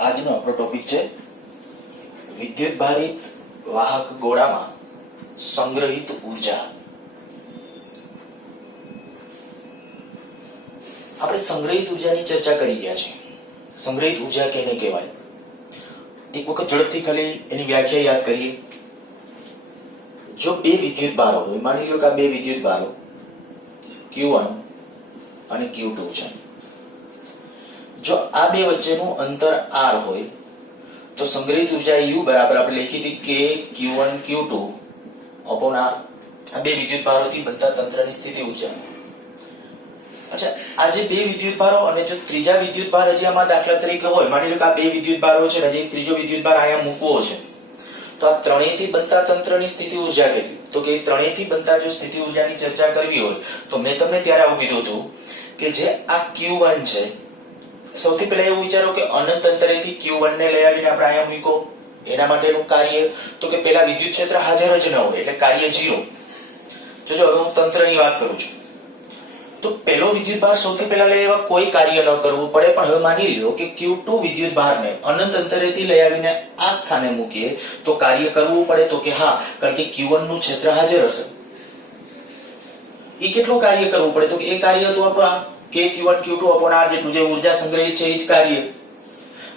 આજનો આપણો ટોપિક છે વિદ્યુત ભારિત વાહક ગોળામાં સંગ્રહિત ઉર્જા। આપણે સંગ્રહિત ઉર્જાની ચર્ચા કરી ગયા છે। સંગ્રહિત ઉર્જા કેને કહેવાય? એક વખત ઝડપથી ખાલી એની વ્યાખ્યા યાદ કરીએ। જો બે વિદ્યુત ભારો હોય, માની લો કે આ બે વિદ્યુત ભારો Q1 અને Q2 છે। જો આ બે વચ્ચેનું અંતર r હોય તો સંગ્રહિત ઉર્જા U બરાબર આપણે લખી હતી કે Q1 Q2 upon r। આ બે વિદ્યુત ભારોથી બનતા તંત્રની સ્થિતિ ઉર્જા। અચ્છા, આ જે બે વિદ્યુત ભારો અને જો ત્રીજા વિદ્યુત ભાર હજી આમાં દાખલા તરીકે હોય, માની લો કે આ બે વિદ્યુત ભારો છે અને હજી ત્રીજો વિદ્યુત ભાર અહીંયા મૂકવો છે, તો આ ત્રણેયથી બનતા તંત્રની સ્થિતિ ઉર્જા કેટલી? તો કે ત્રણેયથી બનતા જો સ્થિતિ ઉર્જાની ચર્ચા કરવી હોય તો મેં તમને ત્યારે આવું કીધું હતું કે જે આ Q1 છે, સૌથી પહેલા એવું વિચારો કે અનંત અંતરેથી Q1 ને લઈ આવીને આપણે અહીંયા મૂકો, એના માટેનું કાર્ય તો કે પેલા વિદ્યુત ક્ષેત્ર હાજર જ ન હોય એટલે કાર્ય 0। જો હવે હું તંત્રની વાત કરું છું તો પહેલો વિદ્યુત ભાર સૌથી પહેલા લઈ આવ્યા, કોઈ કાર્ય ન કરવું પડે, પણ હવે માની લો કે Q2 વિદ્યુત ભારને અનંત અંતરેથી લઈ આવીને આ સ્થાને મૂકીએ તો કાર્ય કરવું પડે? તો કે હા, કારણ કે Q1 નું ક્ષેત્ર હાજર હશે। એ કેટલું કાર્ય કરવું પડે? તો કે એ કાર્ય હતું આપણું કે Q1 Q2 upon r જેટલું જે ઉર્જા સંગ્રહિત છે એ જ કાર્ય।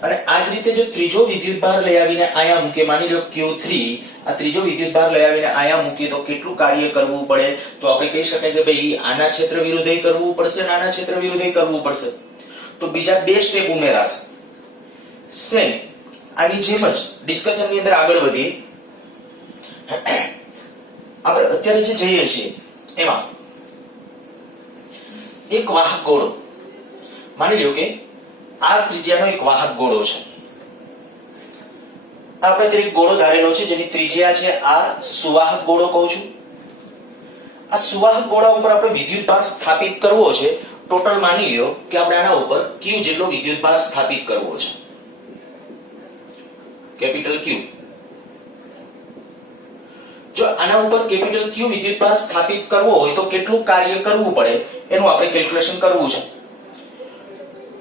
અને આ જ રીતે જો ત્રીજો વિદ્યુત ભાર લઈ આવીને આયા મૂકે, માની લો Q3 આ ત્રીજો વિદ્યુત ભાર લઈ આવીને આયા મૂકે તો કેટલું કાર્ય કરવું પડે? તો આપણે કહી શકાય કે ભાઈ આના ક્ષેત્ર વિરુદ્ધય કરવું પડશે અને આના ક્ષેત્ર વિરુદ્ધય કરવું પડશે। તો બીજા બે સ્ટેપ ઉમેરાશે। સેમ આની જેમ જ ડિસ્કશનની અંદર આગળ વધીએ। આપણે અત્યારે જે જઈએ છીએ એમાં એક વાહક ગોળો, માની લ્યો કે આ ત્રિજ્યાનો એક વાહક ગોળો છે। આપણે એક ગોળો ધારેલો છે જેની ત્રિજ્યા છે r, સુવાહક ગોળો કહું છું। આ સુવાહક ગોળા ઉપર આપણે વિદ્યુત ભાર સ્થાપિત કરવો છે। ટોટલ માની લ્યો કે આપણે આના ઉપર Q જેટલો વિદ્યુત ભાર સ્થાપિત કરવો છે, કેપિટલ Q। જો આના ઉપર કેપિટલ Q વિદ્યુત ભાર સ્થાપિત કરવો હોય તો કેટલું કાર્ય કરવું પડે એનું આપણે કેલ્ક્યુલેશન કરવું છે।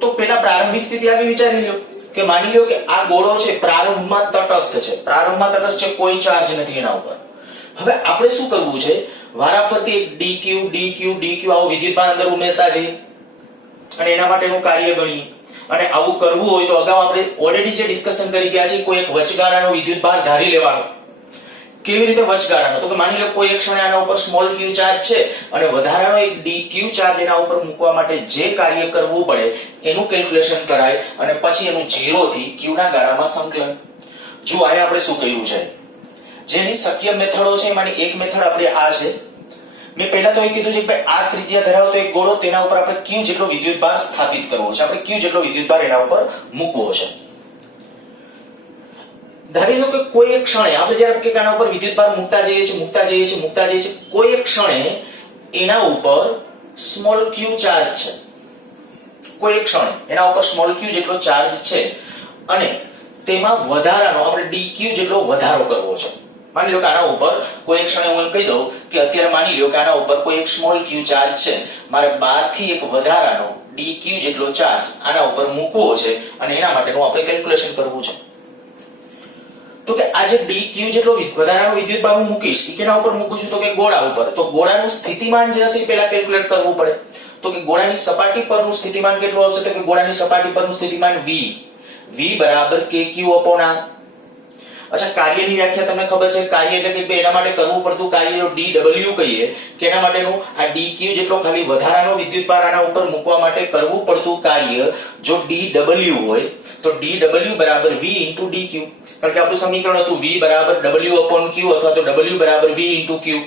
તો પહેલા પ્રારંભિક સ્થિતિ આવી વિચારી લ્યો કે માની લ્યો કે આ ગોળો છે પ્રારંભમાં તટસ્થ છે, પ્રારંભમાં તટસ્થ છે, કોઈ ચાર્જ નથી એના ઉપર। હવે આપણે શું કરવું છે? વારાફરતી એક dq dq dq આવો વિદ્યુત ભાર અંદર ઉમેરતા જઈએ અને એના માટેનું કાર્ય ગણીએ। અને આવું કરવું હોય તો અગાઉ આપણે ઓલરેડી જે ડિસ્કશન કરી ગયા છે, કોઈ એક વચગાળાનો વિદ્યુત ભાર ધારી લેવાનો। કેવી રીતે વચગાળાનો? તો કે માની લો કોઈ એક ક્ષણે આના ઉપર સ્મોલ q ચાર્જ છે અને વધારાનો એક dq ચાર્જ એના ઉપર મૂકવા માટે જે કાર્ય કરવું પડે એનું કેલ્ક્યુલેશન કરાય અને પછી એનું 0 થી q ના ગાળામાં સંકલન। જો આયા આપણે શું કર્યું છે, જેની શક્ય મેથડો છે એમાંની એક મેથડ આપણે આ છે। મેં પહેલા તો એ કીધું છે કે ભાઈ આ ત્રિજ્યા ધરાવતો એક ગોળો, તેના ઉપર આપણે q જેટલો વિદ્યુત ભાર સ્થાપિત કરવો છે, આપણે q જેટલો વિદ્યુત ભાર એના ઉપર મૂકવો છે। ધારી લો કે કોઈ એક ક્ષણે આપણે જ્યારે કે આના ઉપર વિદ્યુત ભાર મૂકતા જઈએ છીએ, કોઈ એક ક્ષણે એના ઉપર સ્મોલ q ચાર્જ છે, કોઈ એક ક્ષણે એના ઉપર સ્મોલ q જેટલો ચાર્જ છે અને તેમાં વધારાનો આપણે dq જેટલો વધારો કરવો છે। માની લો કે આના ઉપર કોઈ એક ક્ષણે હું એમ કહી દઉં કે અત્યારે માની લો કે આના ઉપર કોઈ એક સ્મોલ q ચાર્જ છે, મારે 12 થી એક વધારાનો dq જેટલો ચાર્જ આના ઉપર મૂકવો છે અને એના માટેનું આપણે કેલ્ક્યુલેશન કરવું છે। તો કે આ જે dq જેટલો વધારાનો વિદ્યુત ભાર હું મૂકીશ એ કેના ઉપર મૂકું છું? તો કે ગોળા ઉપર। તો ગોળાનું સ્થિતિમાન જે હશે એ પહેલા કેલ્ક્યુલેટ કરવું પડે। તો કે ગોળાની સપાટી પરનું સ્થિતિમાન કેટલું આવશે? તો કે ગોળાની સપાટી પરનું સ્થિતિમાન v બરાબર kq upon r। અચ્છા, કાર્યની વ્યાખ્યા તમને ખબર છે? કાર્ય એટલે કે એના માટે કરવું પડતું કાર્ય જો dw કહીએ કે એના માટેનું આ dq જેટલો ખાલી વધારાનો વિદ્યુત ભાર આના ઉપર મૂકવા માટે કરવું પડતું કાર્ય જો dw હોય તો dw બરાબર v into dq। કારણ કે આપણું સમીકરણ હતું v બરાબર w upon q અથવા તો w બરાબર v into q।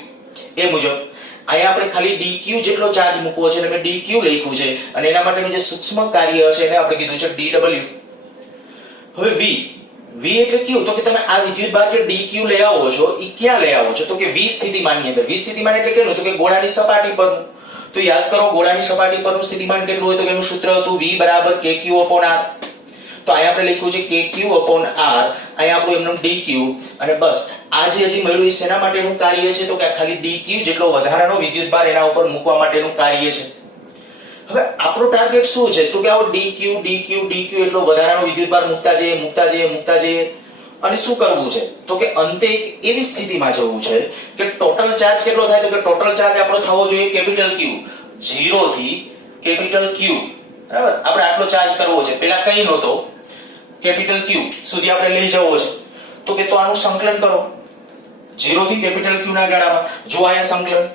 એ મુજબ અહીંયા આપણે ખાલી dq જેટલો ચાર્જ મૂકવો છે એટલે મેં dq લખ્યું છે અને એના માટેનું જે સૂક્ષ્મ કાર્ય હશે એને આપણે કીધું છે dw। હવે v એટલે q, તો કે તમે આ વિદ્યુત ભાર જે dq લઈ આવો છો એ ક્યાં લઈ આવો છો? તો કે v સ્થિતિમાનની અંદર। v સ્થિતિમાન એટલે કેનું? તો કે ગોળાની સપાટી પરનું। તો યાદ કરો ગોળાની સપાટી પરનું સ્થિતિમાન કેટલું હોય? તો એનું સૂત્ર હતું v બરાબર kq upon r। તો અહીંયા આપણે લખ્યું છે kq upon r, અહીંયા આપણું એમનું dq અને બસ આ જે હજી મળ્યું એ શેના માટેનું કાર્ય છે? તો કે ખાલી dq જેટલો વધારાનો વિદ્યુત ભાર એના ઉપર મૂકવા માટેનું કાર્ય છે। હવે આપણો ટાર્ગેટ શું છે તો કે આવો dq dq dq એટલો વધારાનો વિદ્યુતભાર મૂકતા જઈએ અને શું કરવું છે તો કે અંતે એક એવી સ્થિતિમાં જવું છે કે ટોટલ ચાર્જ કેટલો થાય તો કે ટોટલ ચાર્જ આપણો થવો જોઈએ કેપિટલ Q 0 થી કેપિટલ Q બરાબર આપણે આટલો ચાર્જ કરવો છે પેલા કઈ નહોતો કેપિટલ Q સુધી આપણે લઈ જવો છે તો કે તો આનું સંકલન કરો 0 થી કેપિટલ Q ના ગાળામાં જો આયા સંકલન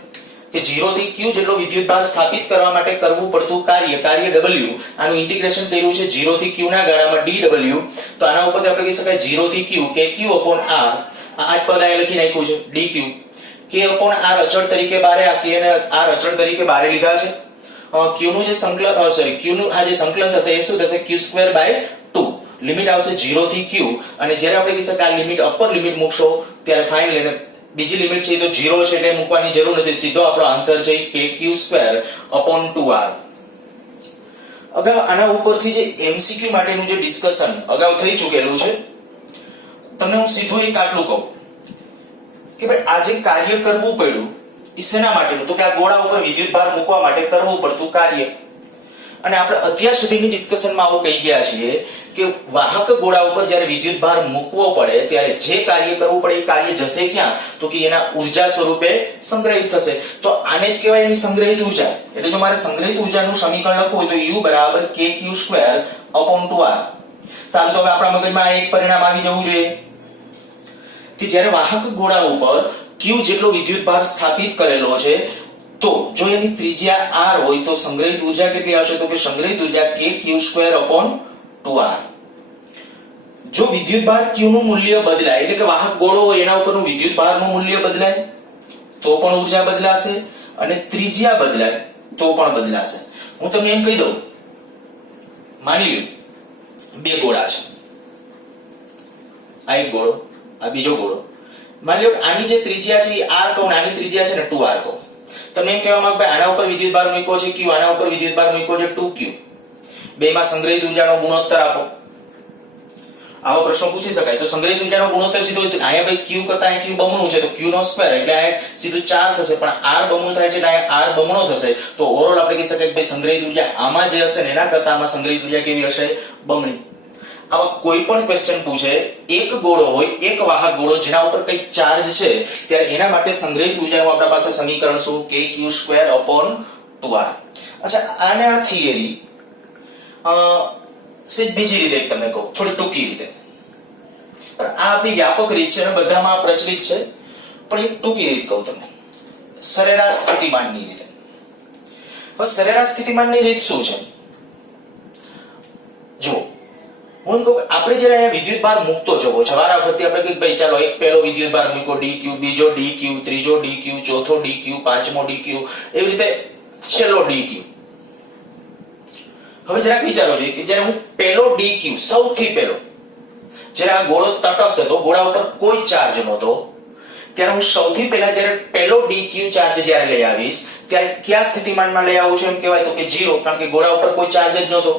કે 0 થી Q જેટલો વિદ્યુતભાર સ્થાપિત કરવા માટે કરવું પડતું કાર્ય W આનું ઇન્ટિગ્રેશન કર્યું છે 0 થી Q ના ગાળામાં dW તો આના ઉપરથી આપણે કહી શકાય 0 થી Q કે Q r આ જ પદ અહીં લખી નાખ્યું છે dq k r અચળ તરીકે બારે આ k ને r અચળ તરીકે બારે લીધા છે Q નું જે સંકલન Q નું આ જે સંકલન થશે એ શું થશે Q²/2 લિમિટ આવશે 0 થી Q અને જ્યારે આપણે કહી શકાય આ લિમિટ અપર લિમિટ મૂકશો ત્યારે ફાઇનલ એને બીજી લિમિટ છે તો 0 છે એટલે મૂકવાની જરૂર નથી સીધો આપણો આન્સર છે kq²/2r અગાઉ આના ઉપરથી જે MCQ માટેનું જે ડિસ્કશન અગાઉ થઈ ચૂકેલું છે તમને હું સીધું એક આટલું કહું કે ભાઈ આ જે કાર્ય કરવું પડ્યું એ શેના માટેનું તો કે આ ગોળા ઉપર વિદ્યુતભાર મૂકવા માટે કરવું પડતું કાર્ય અને આપણે અત્યાર સુધીની ડિસ્કશનમાં આવું કહી ગયા છીએ કે વાહક ગોળા ઉપર જ્યારે વિદ્યુતભાર મૂકવો પડે ત્યારે જે કાર્ય કરવું પડે એ કાર્ય જશે ક્યાં તો કે એના ઊર્જા સ્વરૂપે સંગ્રહિત થશે તો આને જ કહેવાય એની સંગ્રહિત ઊર્જા એટલે જો મારે સંગ્રહિત ઊર્જાનું સમીકરણ લખવું હોય તો U = kq²/2r સારું તો હવે આપણા મગજમાં આ એક પરિણામ આવી જવું જોઈએ કે જ્યારે વાહક ગોળા ઉપર Q જેટલો વિદ્યુતભાર સ્થાપિત કરેલો છે તો જો એની ત્રિજ્યા r હોય તો સંગ્રહિત ઊર્જા કેટલી આવશે તો કે સંગ્રહિત ઊર્જા kq²/2r જો વિદ્યુતભાર Q નું મૂલ્ય બદલાય એટલે કે વાહક ગોળો હોય એના ઉપરનું વિદ્યુતભારનું મૂલ્ય બદલાય તો પણ ઊર્જા બદલાશે અને ત્રિજ્યા બદલાય તો પણ બદલાશે હું તમને એમ કહી દઉં માની લો બે ગોળા છે આ એક ગોળો આ બીજો ગોળો માની લો આની જે ત્રિજ્યા છે એ r કહું આની ત્રિજ્યા છે ને 2r કહું તમને એમ કહેવા માંગ આના ઉપર વિદ્યુતભાર મૂક્યો છે Q આના ઉપર વિદ્યુતભાર મૂક્યો છે 2Q બેમાં સંગ્રહિત ઊર્જાનો ગુણોત્તર આપો આવો પ્રશ્ન પૂછી શકાય તો સંગ્રહિત ઊર્જાનો ગુણોત્તર સીધો અહીંયા ભાઈ Q કરતા અહીંયા Q બમણું છે તો Q નો સ્ક્વેર એટલે આ સીધું 4 થશે પણ r બમણું થાય છે એટલે અહીંયા r બમણો થશે તો ઓવરઓલ આપણે કહી શકાય કે ભાઈ સંગ્રહિત ઊર્જા આમાં જે હશે ને એના કરતા આમાં સંગ્રહિત ઊર્જા કેવી હશે બમણી આવા કોઈ પણ ક્વેશ્ચન પૂછે એક ગોળો હોય એક વાહક ગોળો જેના ઉપર કંઈક ચાર્જ છે ત્યારે એના માટે સંગ્રહિત ઊર્જાનું આપણા પાસે સમીકરણ શું kq²/2r અચ્છા આને આ થિયરી સે બીજી રીતે એક તમને કહું થોડી ટૂંકી રીતે પણ આ આપણી વ્યાપક રીત છે અને બધામાં પ્રચલિત છે પણ એક ટૂંકી રીત કહું તમને સરેરાશ સ્થિતિમાનની રીતે હવે સરેરાશ સ્થિતિમાનની રીત શું છે જો હું કહું આપણે જ્યારે અહીંયા વિદ્યુતભાર મૂકતો જવો છે વારાફરતી આપણે કહીએ ભાઈ ચાલો એક પહેલો વિદ્યુતભાર મૂક્યો dq બીજો dq ત્રીજો dq ચોથો dq પાંચમો dq એવી રીતે છેલ્લો dq હવે જરાક વિચારો જોઈએ કે જ્યારે હું પહેલો dq સૌથી પહેલો જ્યારે આ ગોળો તટસ્થ હતો ગોળા ઉપર કોઈ ચાર્જ નહોતો ત્યારે હું સૌથી પહેલા જ્યારે પહેલો dq ચાર્જ જ્યારે લઈ આવીશ ત્યારે કયા સ્થિતિમાનમાં લઈ આવું છું એમ કહેવાય તો કે 0 કારણ કે ગોળા ઉપર કોઈ ચાર્જ જ નહોતો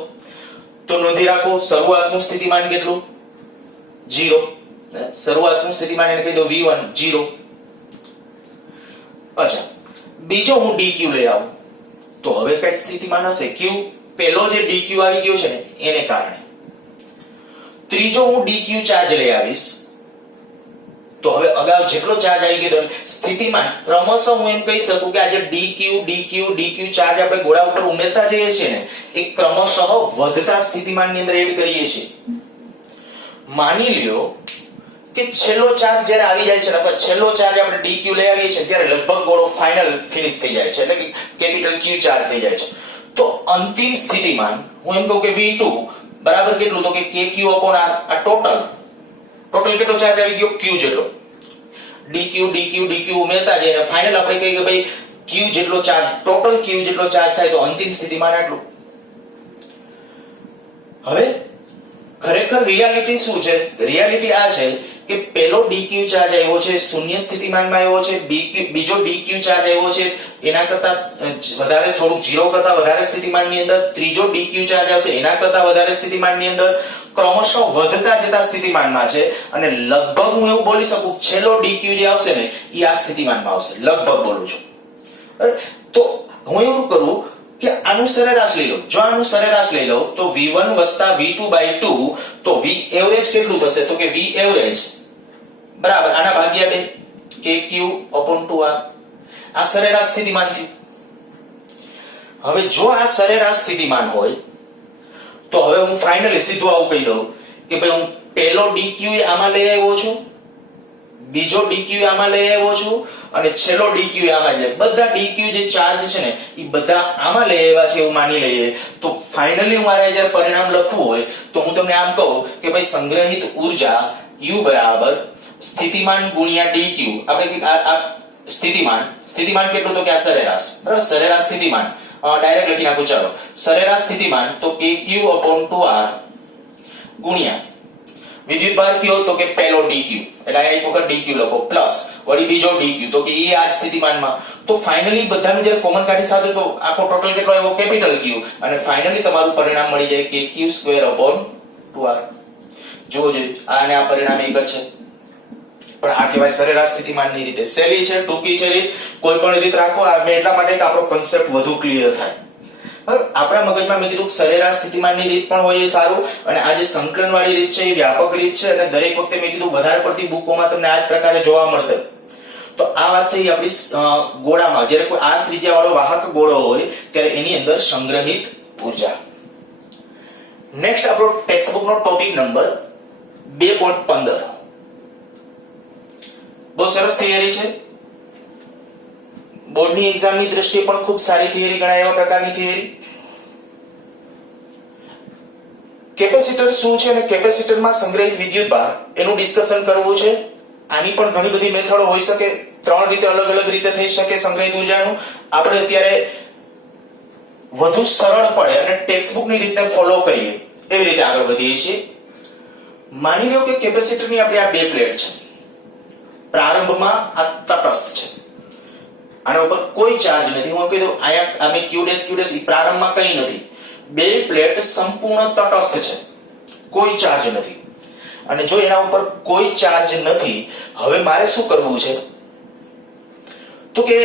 તો નોંધી રાખો શરૂઆતનું સ્થિતિમાન કેટલું 0 શરૂઆતનું સ્થિતિમાન એને કહી દો v1 0 અચ્છા બીજો હું dq લઈ આવું તો હવે કઈ સ્થિતિમાન હશે q પહેલો જે dq આવી ગયો છે ને એને કારણે ત્રીજો હું dq ચાર્જ લઈ આવીશ તો હવે અગાઉ જેટલો ચાર્જ આવી ગયો સ્થિતિમાન ક્રમશઃ હું એમ કહી શકું કે આ જે dq ચાર્જ આપણે ગોળા ઉપર ઉમેરતા જઈએ છીએ ને એ ક્રમશઃ વધતા સ્થિતિમાનની અંદર એડ કરીએ છીએ માની લ્યો કે છેલ્લો ચાર્જ જ્યારે આવી જાય છે અથવા છેલ્લો ચાર્જ આપણે dq લઈ આવીએ છીએ ત્યારે લગભગ ગોળો ફાઇનલ ફિનિશ થઈ જાય છે એટલે કે કેપિટલ Q ચાર્જ થઈ જાય છે તો અંતિમ સ્થિતિમાન હું એમ કહું કે v2 બરાબર કેટલું તો કે kq/r આ ટોટલ કેટલો ચાર્જ આવી ગયો q જેટલો dq ઉમેરતા જઈએ અને ફાઇનલ આપણે કહીએ કે ભાઈ q જેટલો ચાર્જ ટોટલ q જેટલો ચાર્જ થાય તો અંતિમ સ્થિતિમાન આટલું હવે ખરેખર રિયાલિટી શું છે રિયાલિટી આ છે કે પહેલો dq ચાર્જ આવ્યો છે શૂન્ય સ્થિતિમાનમાં આવ્યો છે બીજો dq ચાર્જ આવ્યો છે એના કરતા વધારે થોડુંક 0 કરતા વધારે સ્થિતિમાનની અંદર ત્રીજો dq ચાર્જ આવશે એના કરતા વધારે સ્થિતિમાનની અંદર ક્રમશઃ વધતા જતા સ્થિતિમાનમાં છે અને લગભગ હું એવું બોલી શકું છેલ્લો dq જે આવશે ને એ આ સ્થિતિમાનમાં આવશે લગભગ બોલું છું તો હું એવું કરું કે આનું સરેરાશ લઈ લો. જો આનું સરેરાશ લઈ લો તો v1 + v2/2 તો v એવરેજ કેટલું થશે તો કે v એવરેજ બરાબર આના ભાગ્યા 2 kq/2r. આ સરેરાશ સ્થિતિમાન છે. હવે જો આ સરેરાશ સ્થિતિમાન હોય તો હવે હું ફાઇનલી સીધું આવું કહી દઉં કે ભાઈ હું પહેલો dq આમાં લઈ આવ્યો છું, બીજો dq આમાં લઈ આવ્યો છું અને છેલ્લો dq આમાં લઈ. બધા dq જે ચાર્જ છે ને એ બધા આમાં લઈ આવ્યા છે એવું માની લઈએ તો ફાઇનલી મારે જ્યારે પરિણામ લખવું હોય તો હું તમને આમ કહું કે ભાઈ સંગ્રહિત ઊર્જા u બરાબર સ્થિતિમાન ગુણ્યા dq. આપણે આ સ્થિતિમાન કેટલું તો કે આ સરેરાશ બરાબર સરેરાશ સ્થિતિમાન ડાયરેક્ટ લખી નાખું. ચાલો સરેરાશ સ્થિતિમાન તો kq/2r ગુણ્યા વિદ્યુતભાર કયો તો કે પહેલો dq એટલે આ એક વખત dq લખો પ્લસ વળી બીજો dq તો કે એ આ સ્થિતિમાનમાં. તો ફાઇનલી બધાનું જ્યારે કોમન કાઢી સાથે તો આખો ટોટલ કેટલો આવ્યો કેપિટલ q અને ફાઇનલી તમારું પરિણામ મળી જાય કે q²/2r. જુઓ આને આ પરિણામ એક જ છે પણ આ કહેવાય સરેરાશ સ્થિતિમાનની રીતે. સહેલી છે, ટૂંકી છે રીત, કોઈ પણ રીત રાખો. આ મેં એટલા માટે કે આપણો કોન્સેપ્ટ વધુ ક્લિયર થાય. બરાબર આપણા મગજમાં મેં કીધું સરેરાશ સ્થિતિમાનની રીત પણ હોય એ સારું અને આ જે સંકલન વાળી રીત છે એ વ્યાપક રીત છે અને દરેક વખતે મેં કીધું વધારે પડતી બુકોમાં તમને આ જ પ્રકારે જોવા મળશે. તો આ વાત થઈ આપણી ગોળામાં જ્યારે કોઈ r ત્રિજ્યા વાળો વાહક ગોળો હોય ત્યારે એની અંદર સંગ્રહિત ઊર્જા. નેક્સ્ટ આપણો ટેક્સ્ટ બુકનો ટોપિક નંબર 2.15. બહુ સરસ થિયરી છે. બોર્ડની એક્ઝામની દ્રષ્ટિએ પણ ખૂબ સારી થિયરી ગણાય એવા પ્રકારની થિયરી. કેપેસિટર શું છે અને કેપેસિટરમાં સંગ્રહિત વિદ્યુતભાર એનું ડિસ્કશન કરવું છે. આની પણ ઘણી બધી મેથડો હોઈ શકે, 3 રીતે અલગ અલગ રીતે થઈ શકે સંગ્રહિત ઊર્જાનું. આપણે અત્યારે વધુ સરળ પડે અને ટેક્સ્ટ બુકની રીતે ફોલો કરીએ એવી રીતે આગળ વધીએ છીએ. માની લો કે કેપેસિટરની આપણી આ બે પ્લેટ છે. પ્રારંભમાં આ તટસ્થ છે, આના ઉપર કોઈ ચાર્જ નથી. હું કહી દઉં અહીંયા અમે q' ઈ પ્રારંભમાં કંઈ નથી. બે પ્લેટ સંપૂર્ણ તટસ્થ છે, કોઈ ચાર્જ નથી. અને જો એના ઉપર કોઈ ચાર્જ નથી, હવે મારે શું કરવું છે તો કે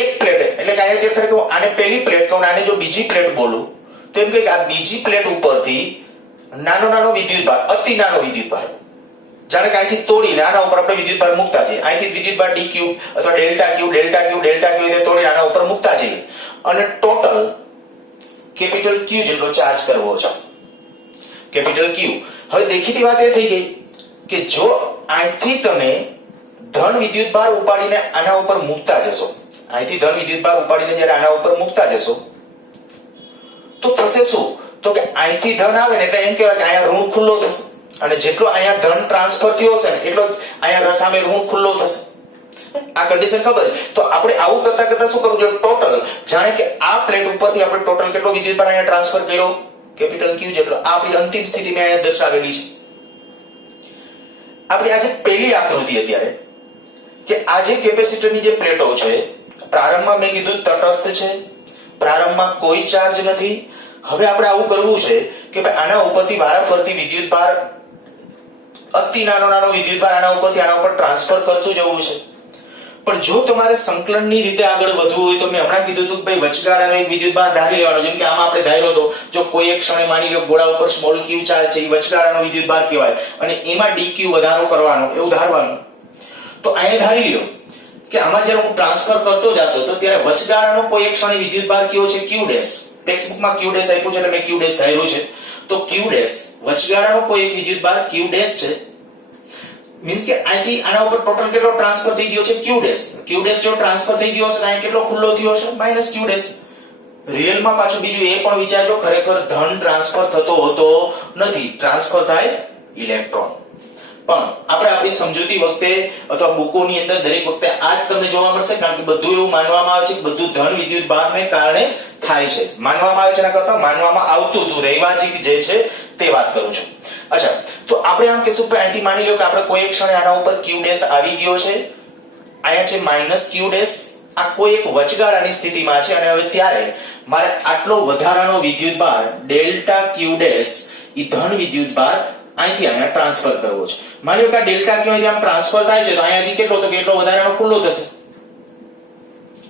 એક પ્લેટ એટલે કે અહીંયા ખરેખર આને પહેલી પ્લેટ કહું આને જો બીજી પ્લેટ બોલું તો એમ કે આ બીજી પ્લેટ ઉપરથી નાનો વિદ્યુતભાર, અતિ નાનો વિદ્યુતભાર જાણે કે અહીંથી તોડીને આના ઉપર આપણે વિદ્યુતભાર મૂકતા જઈએ. અહીંથી વિદ્યુતભાર dq અથવા ΔQ તોડીને આના ઉપર મૂકતા જઈએ અને ટોટલ કેપિટલ Q જેટલો ચાર્જ કરવો છે. Capital Q. હવે દેખીતી વાત એ થઈ ગઈ કે જો અહીંથી તમે ધન વિદ્યુતભાર ઉપાડીને આના ઉપર મૂકતા જશો, અહીંથી ધન વિદ્યુતભાર ઉપાડીને જ્યારે આના ઉપર મૂકતા જશો તો થશે શું તો કે અહીંથી ધન આવે ને એટલે એમ કહેવાય કે અહીંયા ઋણ ખુલ્લો થશે અને જેટલો અહીંયા ધન ટ્રાન્સફર થયો હશે ને એટલો અહીંયા સામે ઋણ ખુલ્લો થશે. આ કન્ડિશન ખબર છે. તો આપણે આવું કરતા શું કરવું જોઈએ ટોટલ જાણે કે આ પ્લેટ ઉપરથી આપણે ટોટલ કેટલો વિદ્યુતભાર અહીંયા ટ્રાન્સફર કર્યો કેપિટલ Q જેટલો. આ આપણી અંતિમ સ્થિતિ મેં અહીંયા દર્શાવેલી છે. આપણી આજે પહેલી આકૃતિ અત્યારે કે આ જે કેપેસિટરની જે પ્લેટો છે પ્રારંભમાં મેં કીધું તટસ્થ છે, પ્રારંભમાં કોઈ ચાર્જ નથી. હવે આપણે આવું કરવું છે કે ભાઈ આના ઉપરથી વારાફરતી વિદ્યુતભાર અતિ નાનો વિદ્યુતભાર આના ઉપરથી આના ઉપર ટ્રાન્સફર કરતું જવું છે. પણ જો તમારે સંકલનની રીતે આગળ વધવું હોય તો મેં હમણાં કીધું હતું કે ભાઈ વચગાળાનો એક વિદ્યુતભાર ધારી લેવાનો. જેમ કે આમાં આપણે ધાર્યો હતો જો કોઈ એક ક્ષણે માની લો ગોળા ઉપર સ્મોલ q ચાર્જ છે એ વચગાળાનો વિદ્યુતભાર કહેવાય અને એમાં dq વધારો કરવાનો એવું ધારવાનું. તો અહીંયા ધારી લ્યો કે આમાં જ્યારે હું ટ્રાન્સફર કરતો જતો તો ત્યારે વચગાળાનો કોઈ એક ક્ષણે વિદ્યુતભાર કયો છે q'. ટેક્સ્ટ બુકમાં q' આપ્યું છે એટલે મેં q' ધાર્યું છે. તો q' વચગાળાનો કોઈ એક વિદ્યુતભાર q' છે. મીન્સ કે અહીંથી આના ઉપર ટોટલ કેટલો ટ્રાન્સફર થઈ ગયો છે q'. q' જો ટ્રાન્સફર થઈ ગયો હશે તો અહીં કેટલો ખુલ્લો થયો હશે -q'. રિયલમાં પાછું બીજું એ પણ વિચારજો ખરેખર ધન ટ્રાન્સફર થતો હોતો નથી, ટ્રાન્સફર થાય ઇલેક્ટ્રોન. પણ આપણે આપણી સમજૂતી વખતે અથવા બુકોની અંદર દરેક વખતે આ જ તમને જોવા મળશે કારણ કે બધું એવું માનવામાં આવે છે કે બધું ધન વિદ્યુતભારને કારણે થાય છે. માનવામાં આવે છે એના કરતા માનવામાં આવતું હતું રૈવાજિક જે છે તે વાત કરું છું. અચ્છા તો આપણે આમ કહેશું કે અહીંથી માની લો કે આપણે કોઈ એક ક્ષણે આના ઉપર q' આવી ગયો છે, અહીંયા છે -q'. આ કોઈ એક વચગાળાની સ્થિતિમાં છે અને હવે ત્યારે મારે આટલો વધારાનો વિદ્યુતભાર ΔQ' ઈ ધન વિદ્યુતભાર અહીંથી અહીંયા ટ્રાન્સફર કરવો છે. માની લો કે આ ΔQ અહીંથી આમ ટ્રાન્સફર થાય છે તો અહીંયાથી કેટલો તો કેટલો વધારાનો ખુલ્લો થશે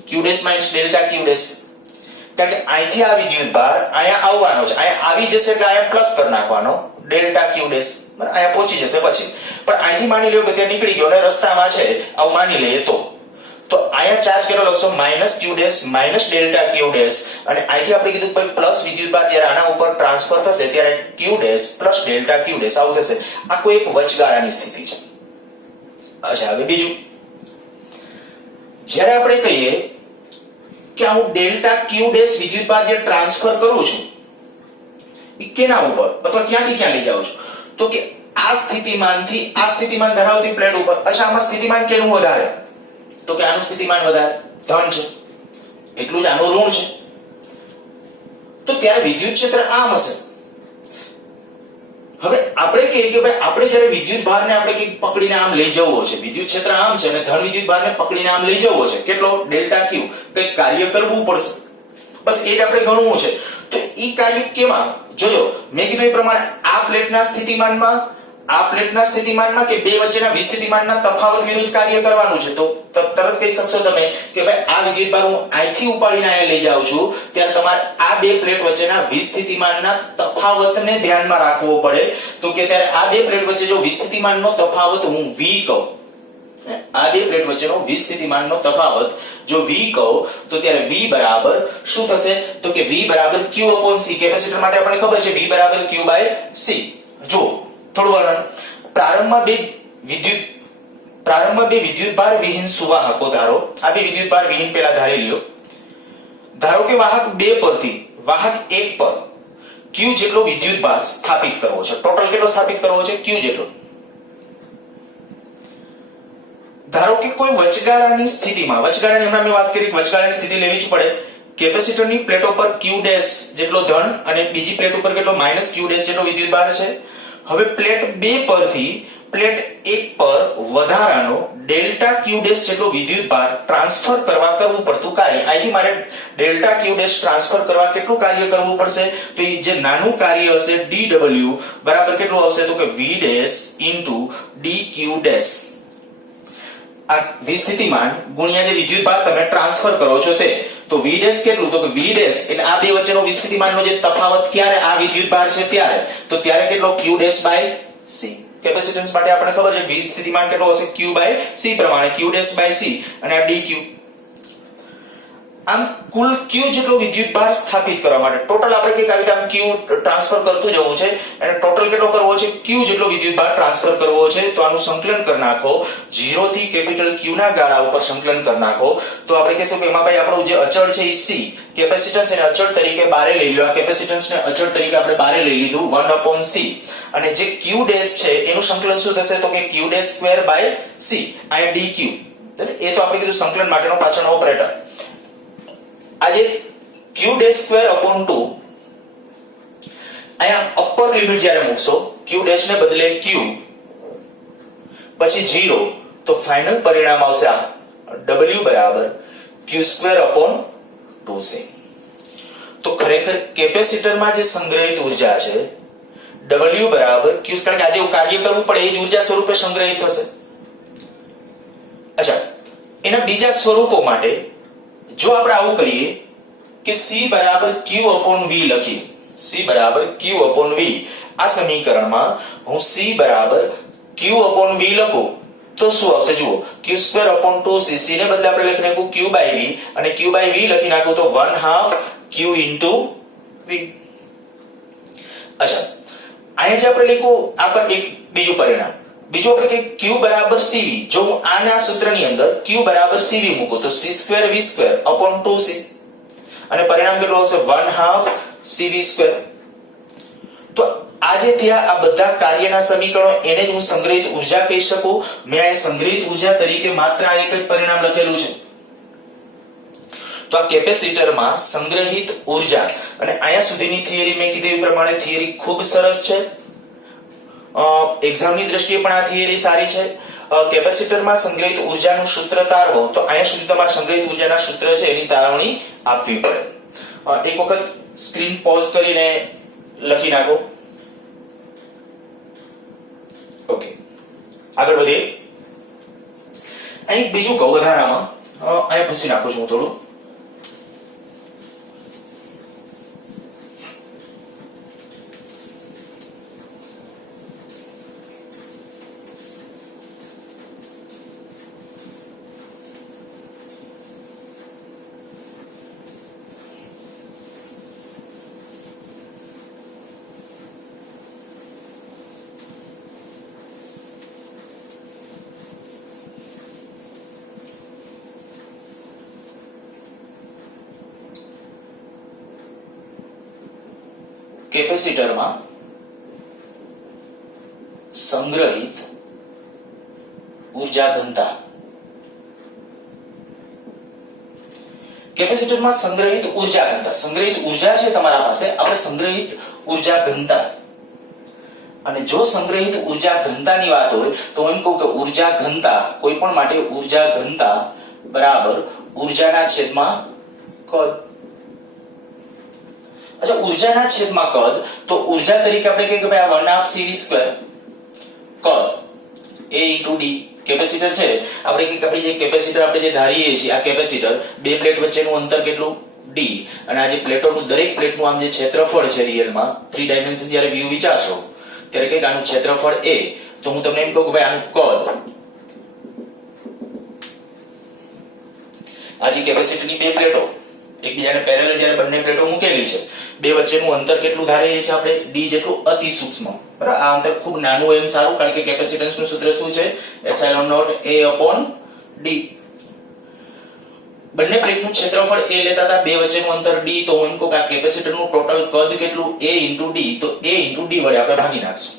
q' - ΔQ'. કારણ કે અહીંથી આ વિદ્યુતભાર અહીંયા આવવાનો છે, અહીંયા આવી જશે એટલે અહીંયા પ્લસ કરી નાખવાનો ડેલ્ટા ક્યુ ડેશ, બરાબર, અહીંયા પહોંચી જશે પછી. પણ અહીંથી માની લ્યો કે ત્યાં નીકળી ગયો અને રસ્તામાં છે આવું માની લઈએ તો અહીંયા ચાર્જ કેટલો લખશો માઇનસ ક્યુ ડેશ માઇનસ ડેલ્ટા ક્યુ ડેશ, અને અહીંથી આપણે કીધું ભાઈ પ્લસ વિદ્યુતભાર જ્યારે આના ઉપર ટ્રાન્સફર થશે ત્યારે ક્યુ ડેશ પ્લસ ડેલ્ટા ક્યુ ડેશ આવું થશે. આ કોઈ એક વચગાળાની સ્થિતિ છે. અચ્છા, હવે બીજું, જ્યારે આપણે કહીએ કે હું ડેલ્ટા ક્યુ ડેશ વિદ્યુતભાર જે ટ્રાન્સફર કરું છું એ કેના ઉપર અથવા ક્યાંથી ક્યાં લઈ જાઉં છું, તો કે આ સ્થિતિમાનથી આ સ્થિતિમાન ધરાવતી પ્લેટ ઉપર. અચ્છા, આમાં સ્થિતિમાન કેનું વધારે, તો કે આનું સ્થિતિમાન વધારે ધન છે, એટલું જ આનું ઋણ છે, તો ત્યારે વિદ્યુત ક્ષેત્ર આમ હશે. હવે આપણે કહીએ કે ભાઈ આપણે જ્યારે વિદ્યુત ભારને આપણે કંઈક પકડીને આમ લઈ જવો છે, વિદ્યુત ક્ષેત્ર આમ છે અને ધન વિદ્યુત ભારને પકડીને આમ લઈ જવો છે, કેટલો ડેલ્ટા ક્યુ, કંઈક કાર્ય કરવું પડશે, બસ એ જ આપણે ગણવું છે. તો ઈ કાર્ય કેમાં જોજો, મેં કીધું એ પ્રમાણે આ પ્લેટના સ્થિતિમાનમાં કે બે વચ્ચેના વિસ્થિતિમાનના તફાવત વિરુદ્ધ કાર્ય કરવાનું છે. તો તરત કહી શકશો તમે કે ભાઈ આ વિદ્યુતભાર હું અહીંથી ઉપાડીને અહીંયા લઈ જાઉં છું ત્યારે તમારે આ બે પ્લેટ વચ્ચેના વિસ્થિતિમાનના તફાવતને ધ્યાનમાં રાખવો પડે. તો કે ત્યારે આ બે પ્લેટ વચ્ચે જો વિસ્થિતિમાનનો તફાવત હું v કહું, આ બે પ્લેટ વચ્ચેનો વિસ્થિતિમાનનો તફાવત જો v કહું તો ત્યારે v બરાબર શું થશે, તો કે v બરાબર q upon c. કેપેસિટર માટે આપણને ખબર છે v બરાબર q by c. જો થોડું વર્ણન, પ્રારંભમાં બે વિદ્યુતભાર વિહીન સુવાહકો ધારો, આ બે વિદ્યુતભાર વિહીન પેલા ધારી લ્યો. ધારો કે વાહક 2 પરથી વાહક 1 પર q જેટલો વિદ્યુતભાર સ્થાપિત કરવો છે. ટોટલ કેટલો સ્થાપિત કરવો છે, q જેટલો. ધારો કે કોઈ વચગાળાની સ્થિતિમાં, વચગાળાની હમણાં મેં વાત કરી કે વચગાળાની સ્થિતિ લેવી જ પડે. કેપેસિટરની પ્લેટો પર q ડેશ જેટલો ધન અને બીજી પ્લેટ ઉપર કેટલો માઇનસ q ડેશ જેટલો વિદ્યુતભાર છે. હવે પ્લેટ 2 પરથી પ્લેટ 1 પર વધારાનો ડેલ્ટા ક્યુ ડેશ જેટલો વિદ્યુતભાર ટ્રાન્સફર કરવું પડતું કાર્ય. અહીંથી મારે ડેલ્ટા ક્યુ ડેશ ટ્રાન્સફર કરવા કેટલું કાર્ય કરવું પડશે, તો એ જે નાનું કાર્ય હશે dw બરાબર કેટલું આવશે, તો કે v dash into dq dash. આ વિસ્થિતિમાન ગુણ્યા જે વિદ્યુતભાર તમે ટ્રાન્સફર કરો છો તે. તો v ડેશ કેટલું, તો કે v ડેશ એટલે આ બે વચ્ચેનો વિસ્થિતિમાનનો જે તફાવત ક્યારે આ વિદ્યુતભાર છે ત્યારે, તો ત્યારે કેટલો q dash by c. Capacitance માટે આપણે ખબર છે વિસ્થિતિમાન કેટલો હશે q બાય c પ્રમાણે, q ડેશ બાય c અને આ dq. આમ કુલ q જેટલો વિદ્યુતભાર સ્થાપિત કરવા માટે ટોટલ આપણે કઈક આવી આમ q ટ્રાન્સફર કરતું જવું છે અને ટોટલ કેટલો કરવો છે, q જેટલો વિદ્યુતભાર ટ્રાન્સફર કરવો છે. તો આનું સંકલન કરી નાખો, 0 થી કેપિટલ q ના ગાળા ઉપર સંકલન કરી નાખો. તો આપણે કહીશું કે એમાં ભાઈ આપણું જે અચળ છે એ c, કેપેસિટન્સ એને અચળ તરીકે બારે લઈ લ્યો. આ કેપેસિટન્સને અચળ તરીકે આપણે બારે લઈ લીધું 1/c, અને જે q ડેશ છે એનું સંકલન શું થશે, તો કે q dash square by c, આ dq. એ તો આપણે કીધું સંકલન માટેનો પાછળનો ઓપરેટર. આજે q ડેશ સ્ક્વેર અપોન 2 અહીંયા અપર લિમિટ જ્યારે મૂકશો q ડેશ ને બદલે q પછી 0, તો ફાઇનલ પરિણામ આવશે આ w બરાબર q સ્ક્વેર અપોન 2c. તો ખરેખર કેપેસિટરમાં જે સંગ્રહિત ઉર્જા છે w બરાબર q, કારણ કે આજે કાર્ય કરવું પડે એ જ ઉર્જા સ્વરૂપે સંગ્રહિત થશે. અચ્છા, એના બીજા સ્વરૂપો માટે જો આપણે આવું કહીએ કે c બરાબર q upon v લખીએ, c બરાબર q upon v, આ સમીકરણમાં હું c બરાબર q upon v લખું તો શું આવશે જુઓ, q square upon 2c, c ને બદલે આપણે લખી નાખું q by v અને q by v લખી નાખું તો 1/2 q into v. અચ્છા, અહીંયા જે આપણે લખ્યું આ પર એક બીજું પરિણામ, બીજું આપણે કે q બરાબર cv, જો હું આના સૂત્રની અંદર q બરાબર cv મૂકું તો c square v square upon 2c અને પરિણામ કેટલું આવશે 1/2 cv સ્ક્વેર. તો આ જે થયા આ બધા કાર્યના સમીકરણો એને જ હું સંગ્રહિત ઉર્જા કહી શકું. મેં આ સંગ્રહિત ઉર્જા તરીકે માત્ર આ એક જ પરિણામ લખેલું છે. તો આ કેપેસિટરમાં સંગ્રહિત ઉર્જા, અને અહીંયા સુધીની થિયરી મેં કીધું એ પ્રમાણે થિયરી ખૂબ સરસ છે. એક્ઝામની દ્રષ્ટિએ પણ આ થિયરી સારી છે. કેપેસિટરમાં સંગ્રહિત ઉર્જાનું સૂત્ર તારવો તો અહીંયા સુધી તમારે સંગ્રહિત ઉર્જાના સૂત્ર છે એની તારવણી આપવી પડે. એક વખત સ્ક્રીન પોઝ કરીને લખી નાખો. ઓકે, આગળ વધીએ. અહીં બીજું કહું વધારામાં અહીંયા પૂછી નાખું છું હું થોડું. કેપેસિટરમાં સંગ્રહિત ઉર્જા ઘનતા, કેપેસિટરમાં સંગ્રહિત ઉર્જા ઘનતા, સંગ્રહિત ઉર્જા છે તમારા પાસે, આપણે સંગ્રહિત ઉર્જા ઘનતા, અને જો સંગ્રહિત ઉર્જા ઘનતાની વાત હોય તો એમ કહું કે ઉર્જા ઘનતા, કોઈ પણ માટે ઉર્જા ઘનતા બરાબર ઉર્જાના છેદમાં કદ. અચ્છા, ઉર્જાના છેદમાં કદ, તો ઉર્જા તરીકે આપણે કહીએ કે ભાઈ આ 1/2 cv² કદ a * d. કેપેસિટર છે, આપણે કહીએ કે આપણે જે કેપેસિટર આપણે જે ધારીએ છીએ, આ કેપેસિટર, બે પ્લેટ વચ્ચેનું અંતર કેટલું d, અને આ જે પ્લેટોનું દરેક પ્લેટનું આમ જે ક્ષેત્રફળ છે રિયલમાં 3 ડાયમેન્શન જ્યારે વ્યૂ વિચારશો ત્યારે કે આનું ક્ષેત્રફળ a, તો હું તમને એમ કહું કે ભાઈ આનું કદ, આ જે કેપેસિટરની બે પ્લેટો એકબીજાને પેરેલલ જ્યારે બંને પ્લેટો મૂકેલી છે, બે વચ્ચેનું અંતર કેટલું ધારીએ છીએ આપણે, d જેટલું અતિ સૂક્ષ્મ, બરાબર. આ અંતર ખૂબ નાનું એમ સારું, કારણ કે કેપેસિટન્સનું સૂત્ર શું છે, ε0 a/d. બંને પ્લેટનું ક્ષેત્રફળ a લેતા હતા, બે વચ્ચેનું અંતર d, તો હું એમ કહું કે આ કેપેસિટરનું ટોટલ કદ કેટલું, a * d, તો a * d વડે આપણે ભાગી નાખશું.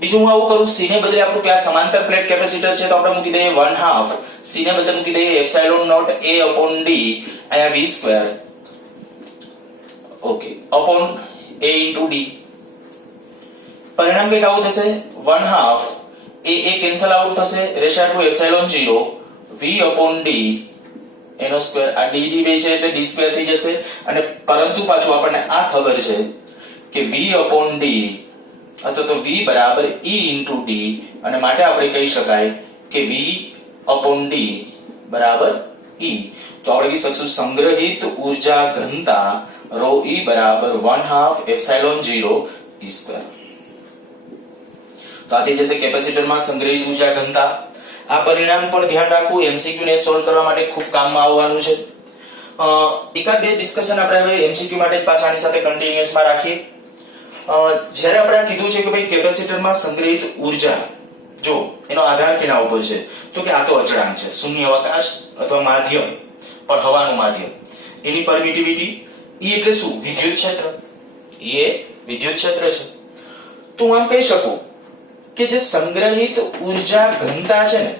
બીજું હું આવું કરું, c ને બદલે આપણું કે આ સમાંતર પ્લેટ કેપેસિટર છે, તો આપણે મૂકી દઈએ 1/2, c ને બદલે મૂકી દઈએ ε0 a/d, અહીંયા v², okay, upon a * d. પરિણામ કંઈક આવું થશે, 1/2 a કેન્સલ આઉટ થશે, રેશિયો ટુ ε0 v/d એનો સ્ક્વેર, આ d બે છે એટલે d² થઈ જશે, અને પરંતુ પાછું આપણને આ ખબર છે કે v/d અથવા તો v બરાબર e * d, અને માટે આપણે કહી શકાય કે v/d બરાબર e. તો આપણે કહી શકશું સંગ્રહિત ઉર્જા ઘનતા ρe બરાબર 1/2 ε0 e². તો આ થઈ જશે કેપેસિટરમાં સંગ્રહિત ઉર્જા ઘનતા. આ પરિણામ પણ ધ્યાન રાખવું, એમસીક્યુ ને સોલ્વ કરવા માટે ખૂબ કામમાં આવવાનું છે. એકાદ બે ડિસ્કશન આપણે હવે એમસીક્યુ માટે પાછા આની સાથે કન્ટિન્યુઅસમાં રાખીએ. જ્યારે આપણે કીધું છે કે ભાઈ કેપેસિટરમાં સંગ્રહિત ઉર્જા, જો એનો આધાર કેના ઉપર છે, તો કે આ તો અચળાંક છે, શૂન્ય અવકાશ અથવા માધ્યમ, પણ હવાનું માધ્યમ, એની પરમિટિવિટી E એટલે શું, વિદ્યુત ક્ષેત્ર, E એ વિદ્યુત ક્ષેત્ર છે. તો હું આમ કહી શકું કે જે સંગ્રહિત ઉર્જા ઘનતા છે ને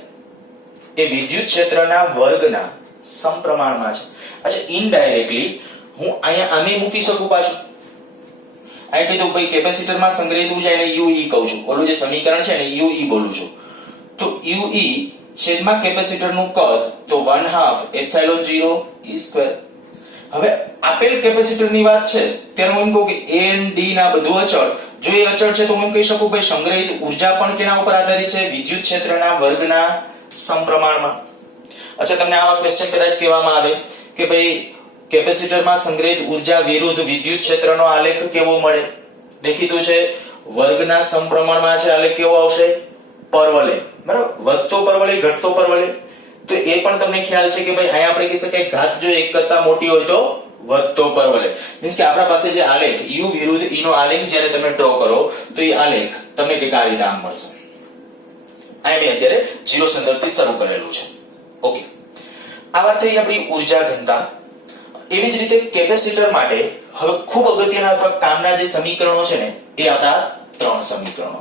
એ વિદ્યુત ક્ષેત્રના વર્ગના સમપ્રમાણમાં છે. અચ્છા, ઇનડાયરેક્ટલી હું અહીંયા આમે મૂકી શકું, પાછું અહીં કહી દઉં ભાઈ કેપેસિટરમાં સંગ્રહિત ઉર્જા એને UE કહું છું, ઓલું જે સમીકરણ છે ને UE બોલું છું, તો UE છેદમાં કેપેસિટરનું કદ, તો 1/2 ε0 e². હવે આપેલ કેપેસિટરની વાત છે ત્યારે હું એમ કહું કે a and d ના બધું અચળ, જો એ અચળ છે તો હું એમ કહી શકું ભાઈ સંગ્રહિત ઉર્જા પણ કેના ઉપર આધારિત છે, વિદ્યુત ક્ષેત્રના વર્ગના સમપ્રમાણમાં. અચ્છા, તમને આવા ક્વેશ્ચન કદાચ કહેવામાં આવે કે ભાઈ કેપેસિટરમાં સંગ્રહિત ઉર્જા વિરુદ્ધ વિદ્યુત ક્ષેત્રનો આલેખ કેવો મળે, દેખીતું છે વર્ગના સમપ્રમાણમાં છે, આલેખ કેવો આવશે, પરવલય, બરાબર, વધતો પરવલય ઘટતો પરવલય. તો એ પણ તમને ખ્યાલ છે કે ભાઈ અહીંયા આપણે કહી શકાય ઘાત જો 1 કરતા મોટી હોય તો વધતો પરવલય, મીન્સ કે આપણા પાસે જે આલેખ u વિરુદ્ધ e નો આલેખ જ્યારે તમે ડ્રો કરો તો એ આલેખ તમને કંઈક આ રીતે આમ મળશે. આ મેં અત્યારે 0 સંદર્ભથી શરૂ કરેલું છે. ઓકે, આ વાત થઈ આપણી ઉર્જા ઘનતા. એવી જ રીતે કેપેસિટર માટે હવે ખૂબ અગત્યના અથવા કામના જે સમીકરણો છે ને એ આપણા 3 સમીકરણો.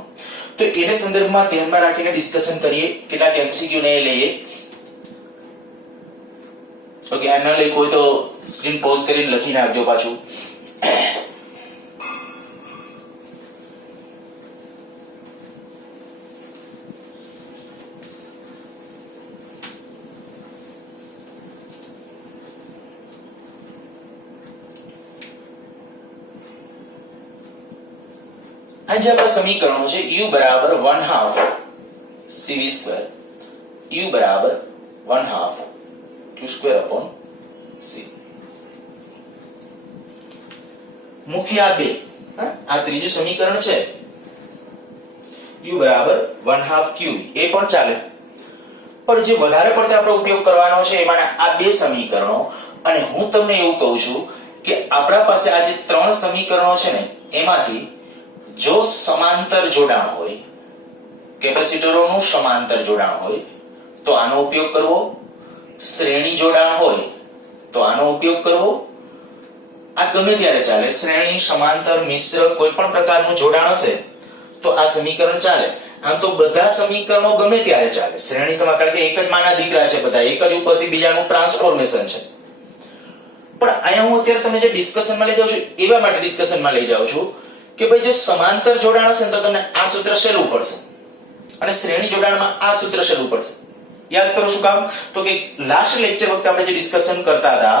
તો એને સંદર્ભમાં ધ્યાનમાં રાખીને ડિસ્કશન કરીએ, કેટલાક એમસીક્યુ ને લઈએ. ઓકે, આ ન લખ્યું હોય તો સ્ક્રીન પોઝ કરીને લખી નાખજો પાછું. આ જે આપણા સમીકરણો છે, u બરાબર 1/2 cv², u બરાબર 1/2 q² upon c. મુખ્ય આ બે, આ ત્રીજું સમીકરણ છે u બરાબર 1/2 q, એ પણ ચાલે, પણ જે વધારે પડતા આપણે ઉપયોગ કરવાનો છે એમાં આ બે સમીકરણો. અને હું તમને એવું કહું છું કે આપણા પાસે આ જે 3 સમીકરણો છે ને એમાંથી જો સમાંતર જોડાણ હોય, કેપેસિટરોનું સમાંતર જોડાણ હોય તો આનો ઉપયોગ કરવો, શ્રેણી જોડાણ હોય તો આનો ઉપયોગ કરવો, આ ગમે ત્યારે ચાલે, શ્રેણી, સમાંતર, મિશ્ર કોઈ પણ પ્રકારનું જોડાણ હશે તો આ સમીકરણ ચાલે. આમ તો બધા સમીકરણો ગમે ત્યારે ચાલે, શ્રેણી સમાં, કારણ કે એક જ માના દીકરા છે બધા, એક જ ઉપરથી બીજાનું ટ્રાન્સફોર્મેશન છે. પણ અહીંયા હું અત્યારે તમે જે ડિસ્કશનમાં લઈ જાઉં છું એવા માટે ડિસ્કશનમાં લઈ જાઉં છું કે ભાઈ જો સમાંતર જોડાણ હશે તો તમને આ સૂત્ર શેલું પડશે અને શ્રેણી જોડાણમાં આ સૂત્ર શેલું પડશે. યાદ કરો શું કામ? તો કે લાસ્ટ લેક્ચર વખતે આપણે જે ડિસ્કશન કરતા હતા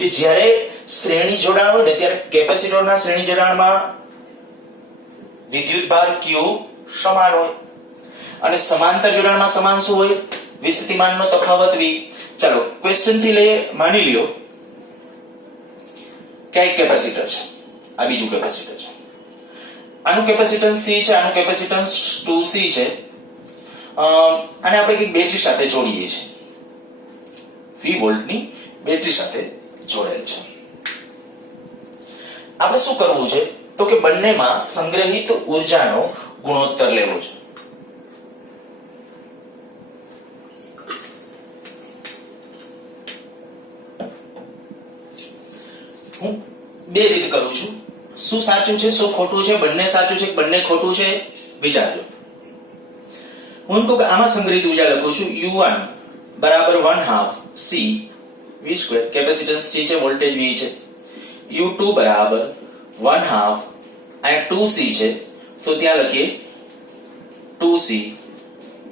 કે જ્યારે શ્રેણી જોડાણ હોય ને ત્યારે કેપેસિટરના શ્રેણી જોડાણમાં વિદ્યુતભાર Q સમાન હોય અને સમાંતર જોડાણમાં સમાન શું હોય? વિસ્થિતિમાનનો તફાવત V. ચાલો ક્વેશ્ચન થી લઈએ, માની લ્યો કે એક કેપેસિટર છે, આ બીજું કેપેસિટર છે, આનું કેપેસિટન્સ C છે, આનું કેપેસિટન્સ 2C છે, અને આપણે એક બેટરી સાથે જોડીએ છીએ, 20 વોલ્ટની બેટરી સાથે જોડેલ છે. આપણે શું કરવું છે તો કે બંનેમાં સંગ્રહિત ઉર્જાનો ગુણોત્તર લેવો છે. હું બે રીત કરું છું. શું સાચું છે શું ખોટું છે, બંને સાચું છે બંને ખોટું છે વિચારજો. હું એમ કહું કે આમાં સંગ્રહિત ઉર્જા લખું છું U1 બરાબર 1/2 C V2, કેપેસિટન્સ C છે, વોલ્ટેજ V છે. U2 બરાબર 1/2 આ 2C છે તો ત્યાં લખીએ 2C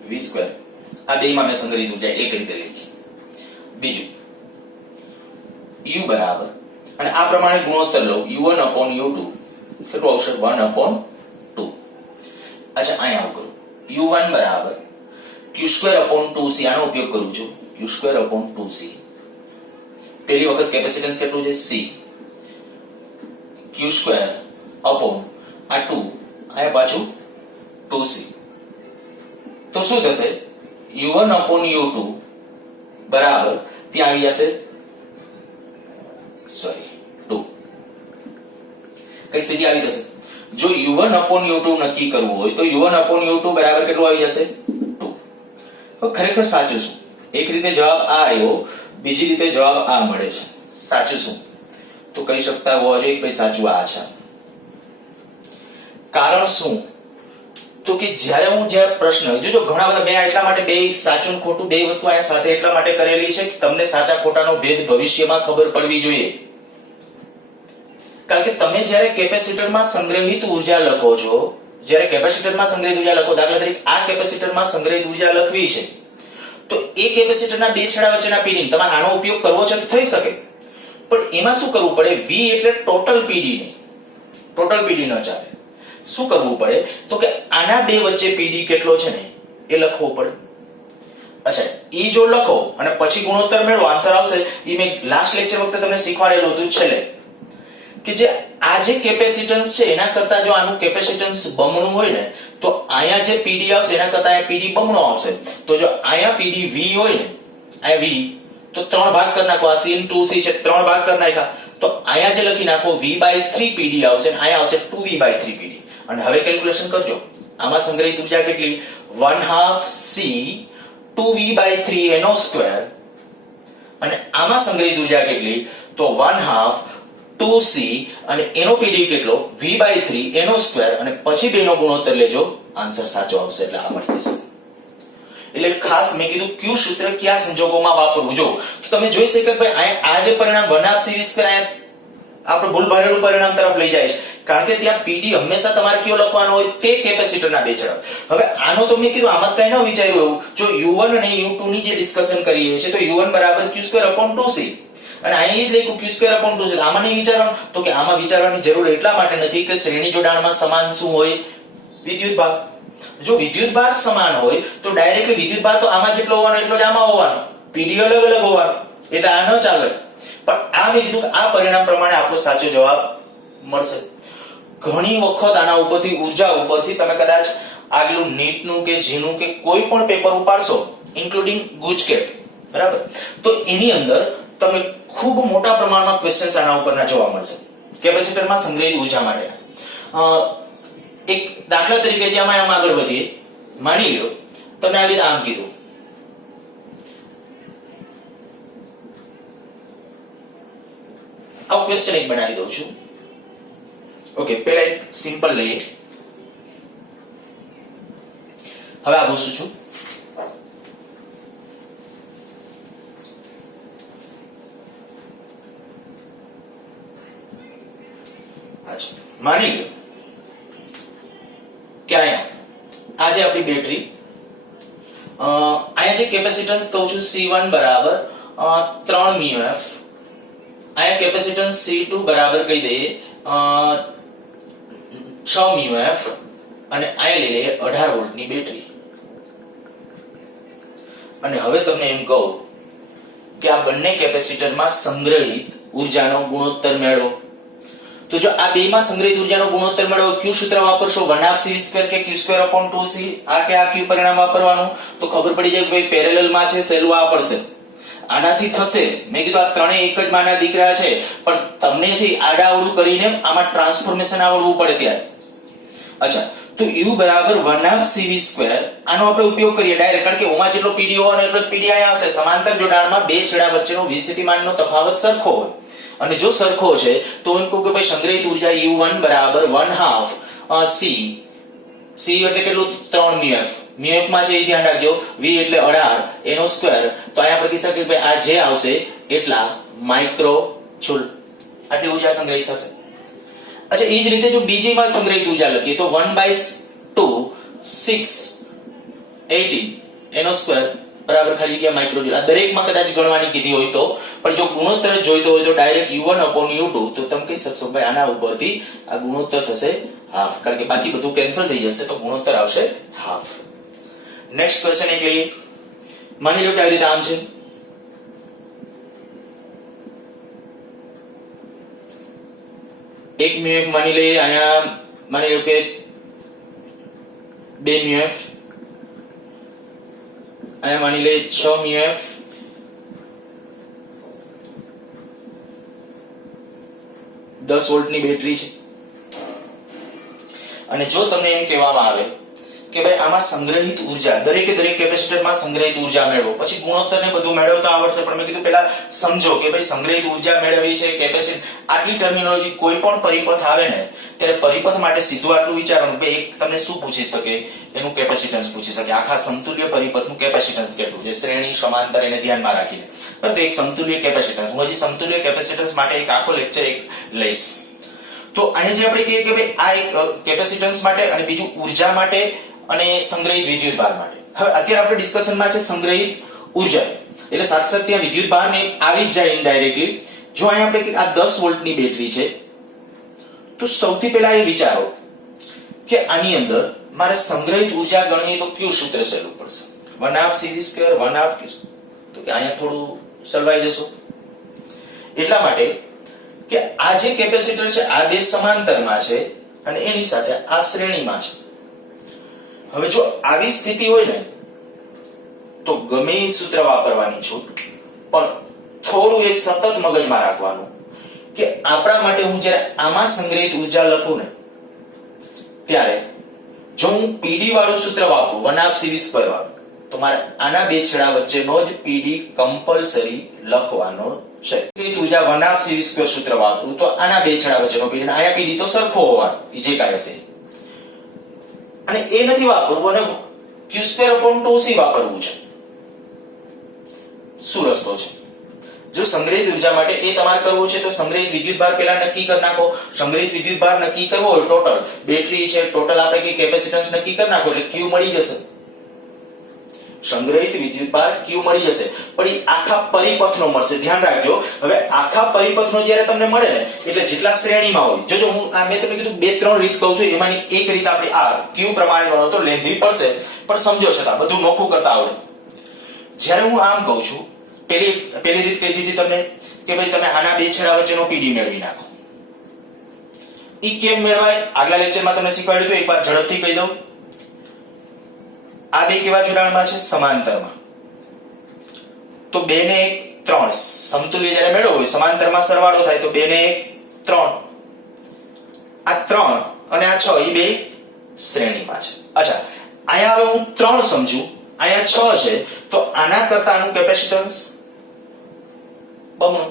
V2. આ બેમાં મેં સંગ્રહિત ઉર્જા એક રીતે લખી. બીજું U બરાબર અને આ પ્રમાણે ગુણોત્તર લો U1/U2 કેટલું આવશે? 1/2. અચ્છા અહીંયા આવું કરું U1 બરાબર Q2/2C, આનો ઉપયોગ કરું છું Q2/2C. પહેલી વખત કેપેસિટન્સ કેટલું છે? C. Q2 upon આ 2, અહીંયા પાછું 2C. તો શું થશે? U1/U2 બરાબર ત્યાં આવી જશે 2. કઈ સ્થિતિ આવી થશે? જો U1/U2 નક્કી કરવું હોય તો U1/U2 બરાબર કેટલું આવી જશે? 2. તો ખરેખર સાચું શું? એક રીતે જવાબ આ આવ્યો, બીજી રીતે જવાબ આ મળે છે. સાચું શું? તો કહી શકતા હોવા જોઈએ કે સાચું આ છે. કારણ શું? તો કે જ્યારે પ્રશ્ન જો ઘણા બધા બે એટલા માટે બે સાચું ને ખોટું બે વસ્તુ અહીંયા સાથે એટલા માટે કરેલી છે કે તમને સાચા ખોટાનો ભેદ ભવિષ્યમાં ખબર પડવી જોઈએ. કારણ કે તમે જ્યારે કેપેસિટરમાં સંગ્રહિત ઉર્જા લખો છો, જ્યારે કેપેસિટરમાં સંગ્રહિત ઉર્જા લખો, દાખલા તરીકે આ કેપેસિટરમાં સંગ્રહિત ઉર્જા લખવી છે તો એ કેપેસિટરના બે છેડા વચ્ચેના પીડી તમારે આનો ઉપયોગ કરવો છે તો થઈ શકે, પણ એમાં શું કરવું પડે? V એટલે ટોટલ પીડી ને, ટોટલ પીડી ન ચાલે. શું કરવું પડે તો કે આના બે વચ્ચે પીડી કેટલો છે ને એ લખવો પડે. અચ્છા ઈ જો લખો અને પછી ગુણોત્તર મેળવો, આન્સર આવશે. ઈ મેં લાસ્ટ લેક્ચર વખતે તમને શીખવાડેલું હતું છેલ્લે કે જે આ જે કેપેસિટન્સ છે એના કરતા જો આનું કેપેસિટન્સ બમણું હોય ને તો અહીંયા જે પીડી આવશે એના કરતા અહીંયા પીડી બમણો આવશે. તો જો અહીંયા પીડી V હોય ને, આ V, તો 3 ભાગ કરી નાખો. આ C * 2C છે, 3 ભાગ કરી નાખ્યા તો અહીંયા જે લખી નાખો V/3 પીડી આવશે અને અહીંયા આવશે 2V/3 પીડી. અને હવે કેલ્ક્યુલેશન કરજો. આમાં સંગ્રહિત ઉર્જા કેટલી? 1/2 C 2V/3 NO2 અને આમાં સંગ્રહિત ઉર્જા કેટલી? તો 1/2 2C અને એનો પીડી કેટલો? V/3 NO2 અને પછી બેનો ગુણોત્તર લેજો, આન્સર સાચો આવશે. એટલે આ મળી જશે. એટલે ખાસ મેં કીધું Q સૂત્ર કયા સંજોગોમાં વાપરવું. જો તમે જોઈ શકો કે ભાઈ આ જે પરિણામ 1/2 C V2 આપણે ભૂલ ભરેલું પરિણામ તરફ લઈ જાય છે, કારણ કે ત્યાં પીડી હંમેશા તમારે કયો લખવાનો હોય? તે કેપેસિટરના બે છેડા. હવે આનો તો મેં કીધું આમાં કઈ ન વિચાર્યું એવું. જો U1 અને U2 ની જે ડિસ્કશન કરીએ છીએ તો U1 બરાબર Q2/2C અને અહીં જ લખ્યું Q2/2C. આમાં નહીં વિચારવાનું તો કે આમાં વિચારવાની જરૂર એટલા માટે નથી કે શ્રેણી જોડાણમાં સમાન શું હોય? વિદ્યુતભાર. જો વિદ્યુતભાર સમાન હોય તો ડાયરેક્ટલી વિદ્યુતભાર તો આમાં જેટલો હોવાનો એટલો જ આમાં હોવાનો, પીડી અલગ અલગ હોવાનો, એટલે આ ન ચાલે. પણ આ મેં કીધું કે આ પરિણામ પ્રમાણે આપણો સાચો જવાબ મળશે. ઘણી વખત આના ઉપરથી ઉર્જા ઉપરથી તમે કદાચ આગલું નીટનું કે જીનું કે કોઈ પણ પેપર ઉપાડશો, ઇન્ક્લુડિંગ ગુજકેટ, બરાબર, તો એની અંદર તમે ખૂબ મોટા પ્રમાણમાં ક્વેશ્ચન્સ આના ઉપરના જોવા મળશે કેપેસિટરમાં સંગ્રહિત ઉર્જા માટે. એક દાખલા તરીકે જે આમ આગળ વધીએ, માની લો તમને આ રીતે આમ કીધું આવો ક્વેશ્ચન એક બનાવી દઉં છું. ઓકે, પહેલા એક સિમ્પલ લઈએ. હવે આ પૂછું છું, માની લો કે અહીંયા આ જે આપણી બેટરી, અહીંયા જે કેપેસિટન્સ કહું છું C1 બરાબર 3 μF, અહીંયા કેપેસિટન્સ C2 બરાબર કહી દઈએ 6 μF, અને અહીંયા લઈ લઈએ 18 વોલ્ટની બેટરી. અને હવે તમને એમ કહું કે આ બંને કેપેસિટરમાં સંગ્રહિત ઉર્જાનો ગુણોત્તર મેળવો. તો જો આ બેમાં સંગ્રહિત ઉર્જાનો ગુણોત્તર મેળવો, ક્યુ સૂત્ર વાપરશો 1/2 c² કે q²/2c, આ કે આ ક્યુ પરિણામ વાપરવાનું, તો ખબર પડી જાય કે ભાઈ પેરેલલ માં છે, સહેલું આ પડશે. આનાથી થશે, મેં કીધું આ ત્રણેય એક જ માના દીકરા છે, પણ તમને જે આડાઅવળું કરીને આમાં ટ્રાન્સફોર્મેશન આવડવું પડે ત્યારે. અચ્છા, તો u બરાબર 1/2cv², આનો આપણે ઉપયોગ કરીએ ડાયરેક્ટ, કારણ કે ઓમાં જેટલો pd હોવાનો એટલો જ pd અહીંયા હશે. સમાંતર જોડાણમાં બે છેડા વચ્ચેનો વિસ્થિતિમાનનો તફાવત સરખો હોય, અને જો સરખો છે તો એમ કહું કે ભાઈ સંગ્રહિત ઉર્જા u1 બરાબર 1/2 c એટલે કેટલું 3 μF, μF માં છે એ ધ્યાન રાખજો, v એટલે 18 એનો સ્ક્વેર, તો અહીંયા આપણે કહી શકીએ કે ભાઈ આ જે આવશે એટલા માઇક્રો જૂલ, આટલી ઉર્જા સંગ્રહિત થશે. અચ્છા, એ જ રીતે જો બીજી માં સંગ્રહિત ઉર્જા લખીએ તો 1/2 618 એનો સ્ક્વેર બરાબર ખાલી જગ્યા માઇક્રો જૂલ. આ દરેકમાં કદાચ ગણવાની કીધી હોય તો, પણ જો ગુણોત્તર જોઈતો હોય તો ડાયરેક્ટ u1/u2, તો તમે કહી શકશો ભાઈ આના ઉપરથી આ ગુણોત્તર થશે હાફ, કારણ કે બાકી બધું કેન્સલ થઈ જશે, તો ગુણોત્તર આવશે હાફ. નેક્સ્ટ ક્વેશ્ચન એક લઈએ. માની લો કે આવી રીતે આમ છે, એક μF માની લઈએ, અહીંયા માની લો કે 2 μF, અહીંયા માની લઈએ 6 μF, દસ વોલ્ટની બેટરી છે. અને જો તમને એમ કહેવામાં આવે કે ભાઈ આમાં સંગ્રહિત ઉર્જા, દરેકે દરેક કેપેસિટરમાં સંગ્રહિત ઉર્જા મેળવો, પછી ગુણોત્તર ને બધું મેળવતા આવડશે, પણ મેં કીધું પહેલા સમજો કે ભાઈ સંગ્રહિત ઉર્જા મેળવવી છે, કેપેસિટર, આટલી ટર્મિનોલોજી કોઈ પણ પરિપથ આવે ને ત્યારે પરિપથ માટે સીધું આટલું વિચારવાનું કે એક તમને શું પૂછી શકે, એનું કેપેસિટન્સ પૂછી શકે, આખા સમતુલ્ય પરિપથનું કેપેસિટન્સ કેટલું છે, શ્રેણી સમાંતર એને ધ્યાનમાં રાખીને. પરંતુ એક સમતુલ્ય કેપેસિટન્સ, હું હજી સમતુલ્ય કેપેસિટન્સ માટે એક આખો લેક્ચર એક લઈશ. તો અહીંયા જે આપણે કહીએ કે ભાઈ આ એક કેપેસિટન્સ માટે, અને બીજું ઉર્જા માટે અને સંગ્રહિત વિદ્યુત ભાર માટે. હવે અત્યારે આપણે ડિસ્કશનમાં છે સંગ્રહિત ઉર્જા, એટલે સાથે સાથે ત્યાં વિદ્યુત ભાર ને આવી જ જાય ઇનડાયરેક્ટલી. જો અહીંયા આપણે આ 10 વોલ્ટની બેટરી છે, તો સૌથી પહેલા એ વિચારો કે આની અંદર મારે સંગ્રહિત ઉર્જા ગણવી તો કયું સૂત્ર સહેલું પડશે, 1/2cv², 1/2 q, તો કે અહીંયા થોડું સળવાઈ જશો. એટલા માટે કે આ જે કેપેસિટર છે આ બે સમાંતરમાં છે અને એની સાથે આ શ્રેણીમાં છે. હવે જો આવી સ્થિતિ હોય ને તો ગમે એ સૂત્ર વાપરવાની છૂટ, પણ થોડું એ સતત મગજમાં રાખવાનું કે આપણા માટે હું જ્યારે આમાં સંગ્રહિત ઉર્જા લખું ને ત્યારે જો હું PD વાળું સૂત્ર વાપરું 1/2cv² વાળું, તો મારે આના બે છેડા વચ્ચેનો જ PD કમ્પલસરી લખવાનો છે. ઉર્જા 1/2cv² સૂત્ર વાપરું તો આના બે છેડા વચ્ચેનો PD, આયા PD તો સરખો હોવાનો, જે કાંઈ હશે, અને એ નથી વાપરવું અને q²/2c વાપરવું છે. શું રસ્તો છે? જો સંગ્રહિત ઉર્જા માટે એ તમારે કરવું છે તો સંગ્રહિત વિદ્યુત ભાર પહેલા નક્કી કરી નાખો. સંગ્રહિત વિદ્યુત ભાર નક્કી કરવો હોય ટોટલ બેટરી છે, ટોટલ આપણે કે કેપેસિટન્સ નક્કી કરી નાખો એટલે q મળી જશે. સંગ્રહિત વિદ્યુત ભાર q મળી જશે, પણ એ આખા પરિપથનો મળશે. ધ્યાન રાખજો, હવે આખા પરિપથનો જ્યારે તમને મળે ને એટલે જેટલા શ્રેણીમાં હોય, જો હું આ મેં તમને કીધું બે ત્રણ રીત કહું છું, એમાંની એક રીત આપણે આ q પ્રમાણે ગણો તો લેન્ધી પડશે, પણ સમજો છતાં બધું નોખું કરતા આવડે. જ્યારે હું આમ કહું છું, પેલી રીત કહી દીધી તમને કે ભાઈ તમે આના બે છેડા વચ્ચેનો PD મેળવી નાખો. ઈ કેમ મેળવાય આગલા લેક્ચરમાં તમને શીખવાડ્યું હતું, એકવાર ઝડપથી કહી દઉં. આ બે કેવા જોડાણમાં છે? સમાંતરમાં. તો 2 ને 1 3, સમતુલ્ય જ્યારે મેળવો હોય સમાંતરમાં સરવાળો થાય તો 2 ને 1 3, આ 3 અને આ 6 એ બે શ્રેણીમાં છે. અચ્છા, અહીંયા હવે હું 3 સમજુ, અહીંયા 6 છે, તો આના કરતા આનું કેપેસિટન્સ બમણું.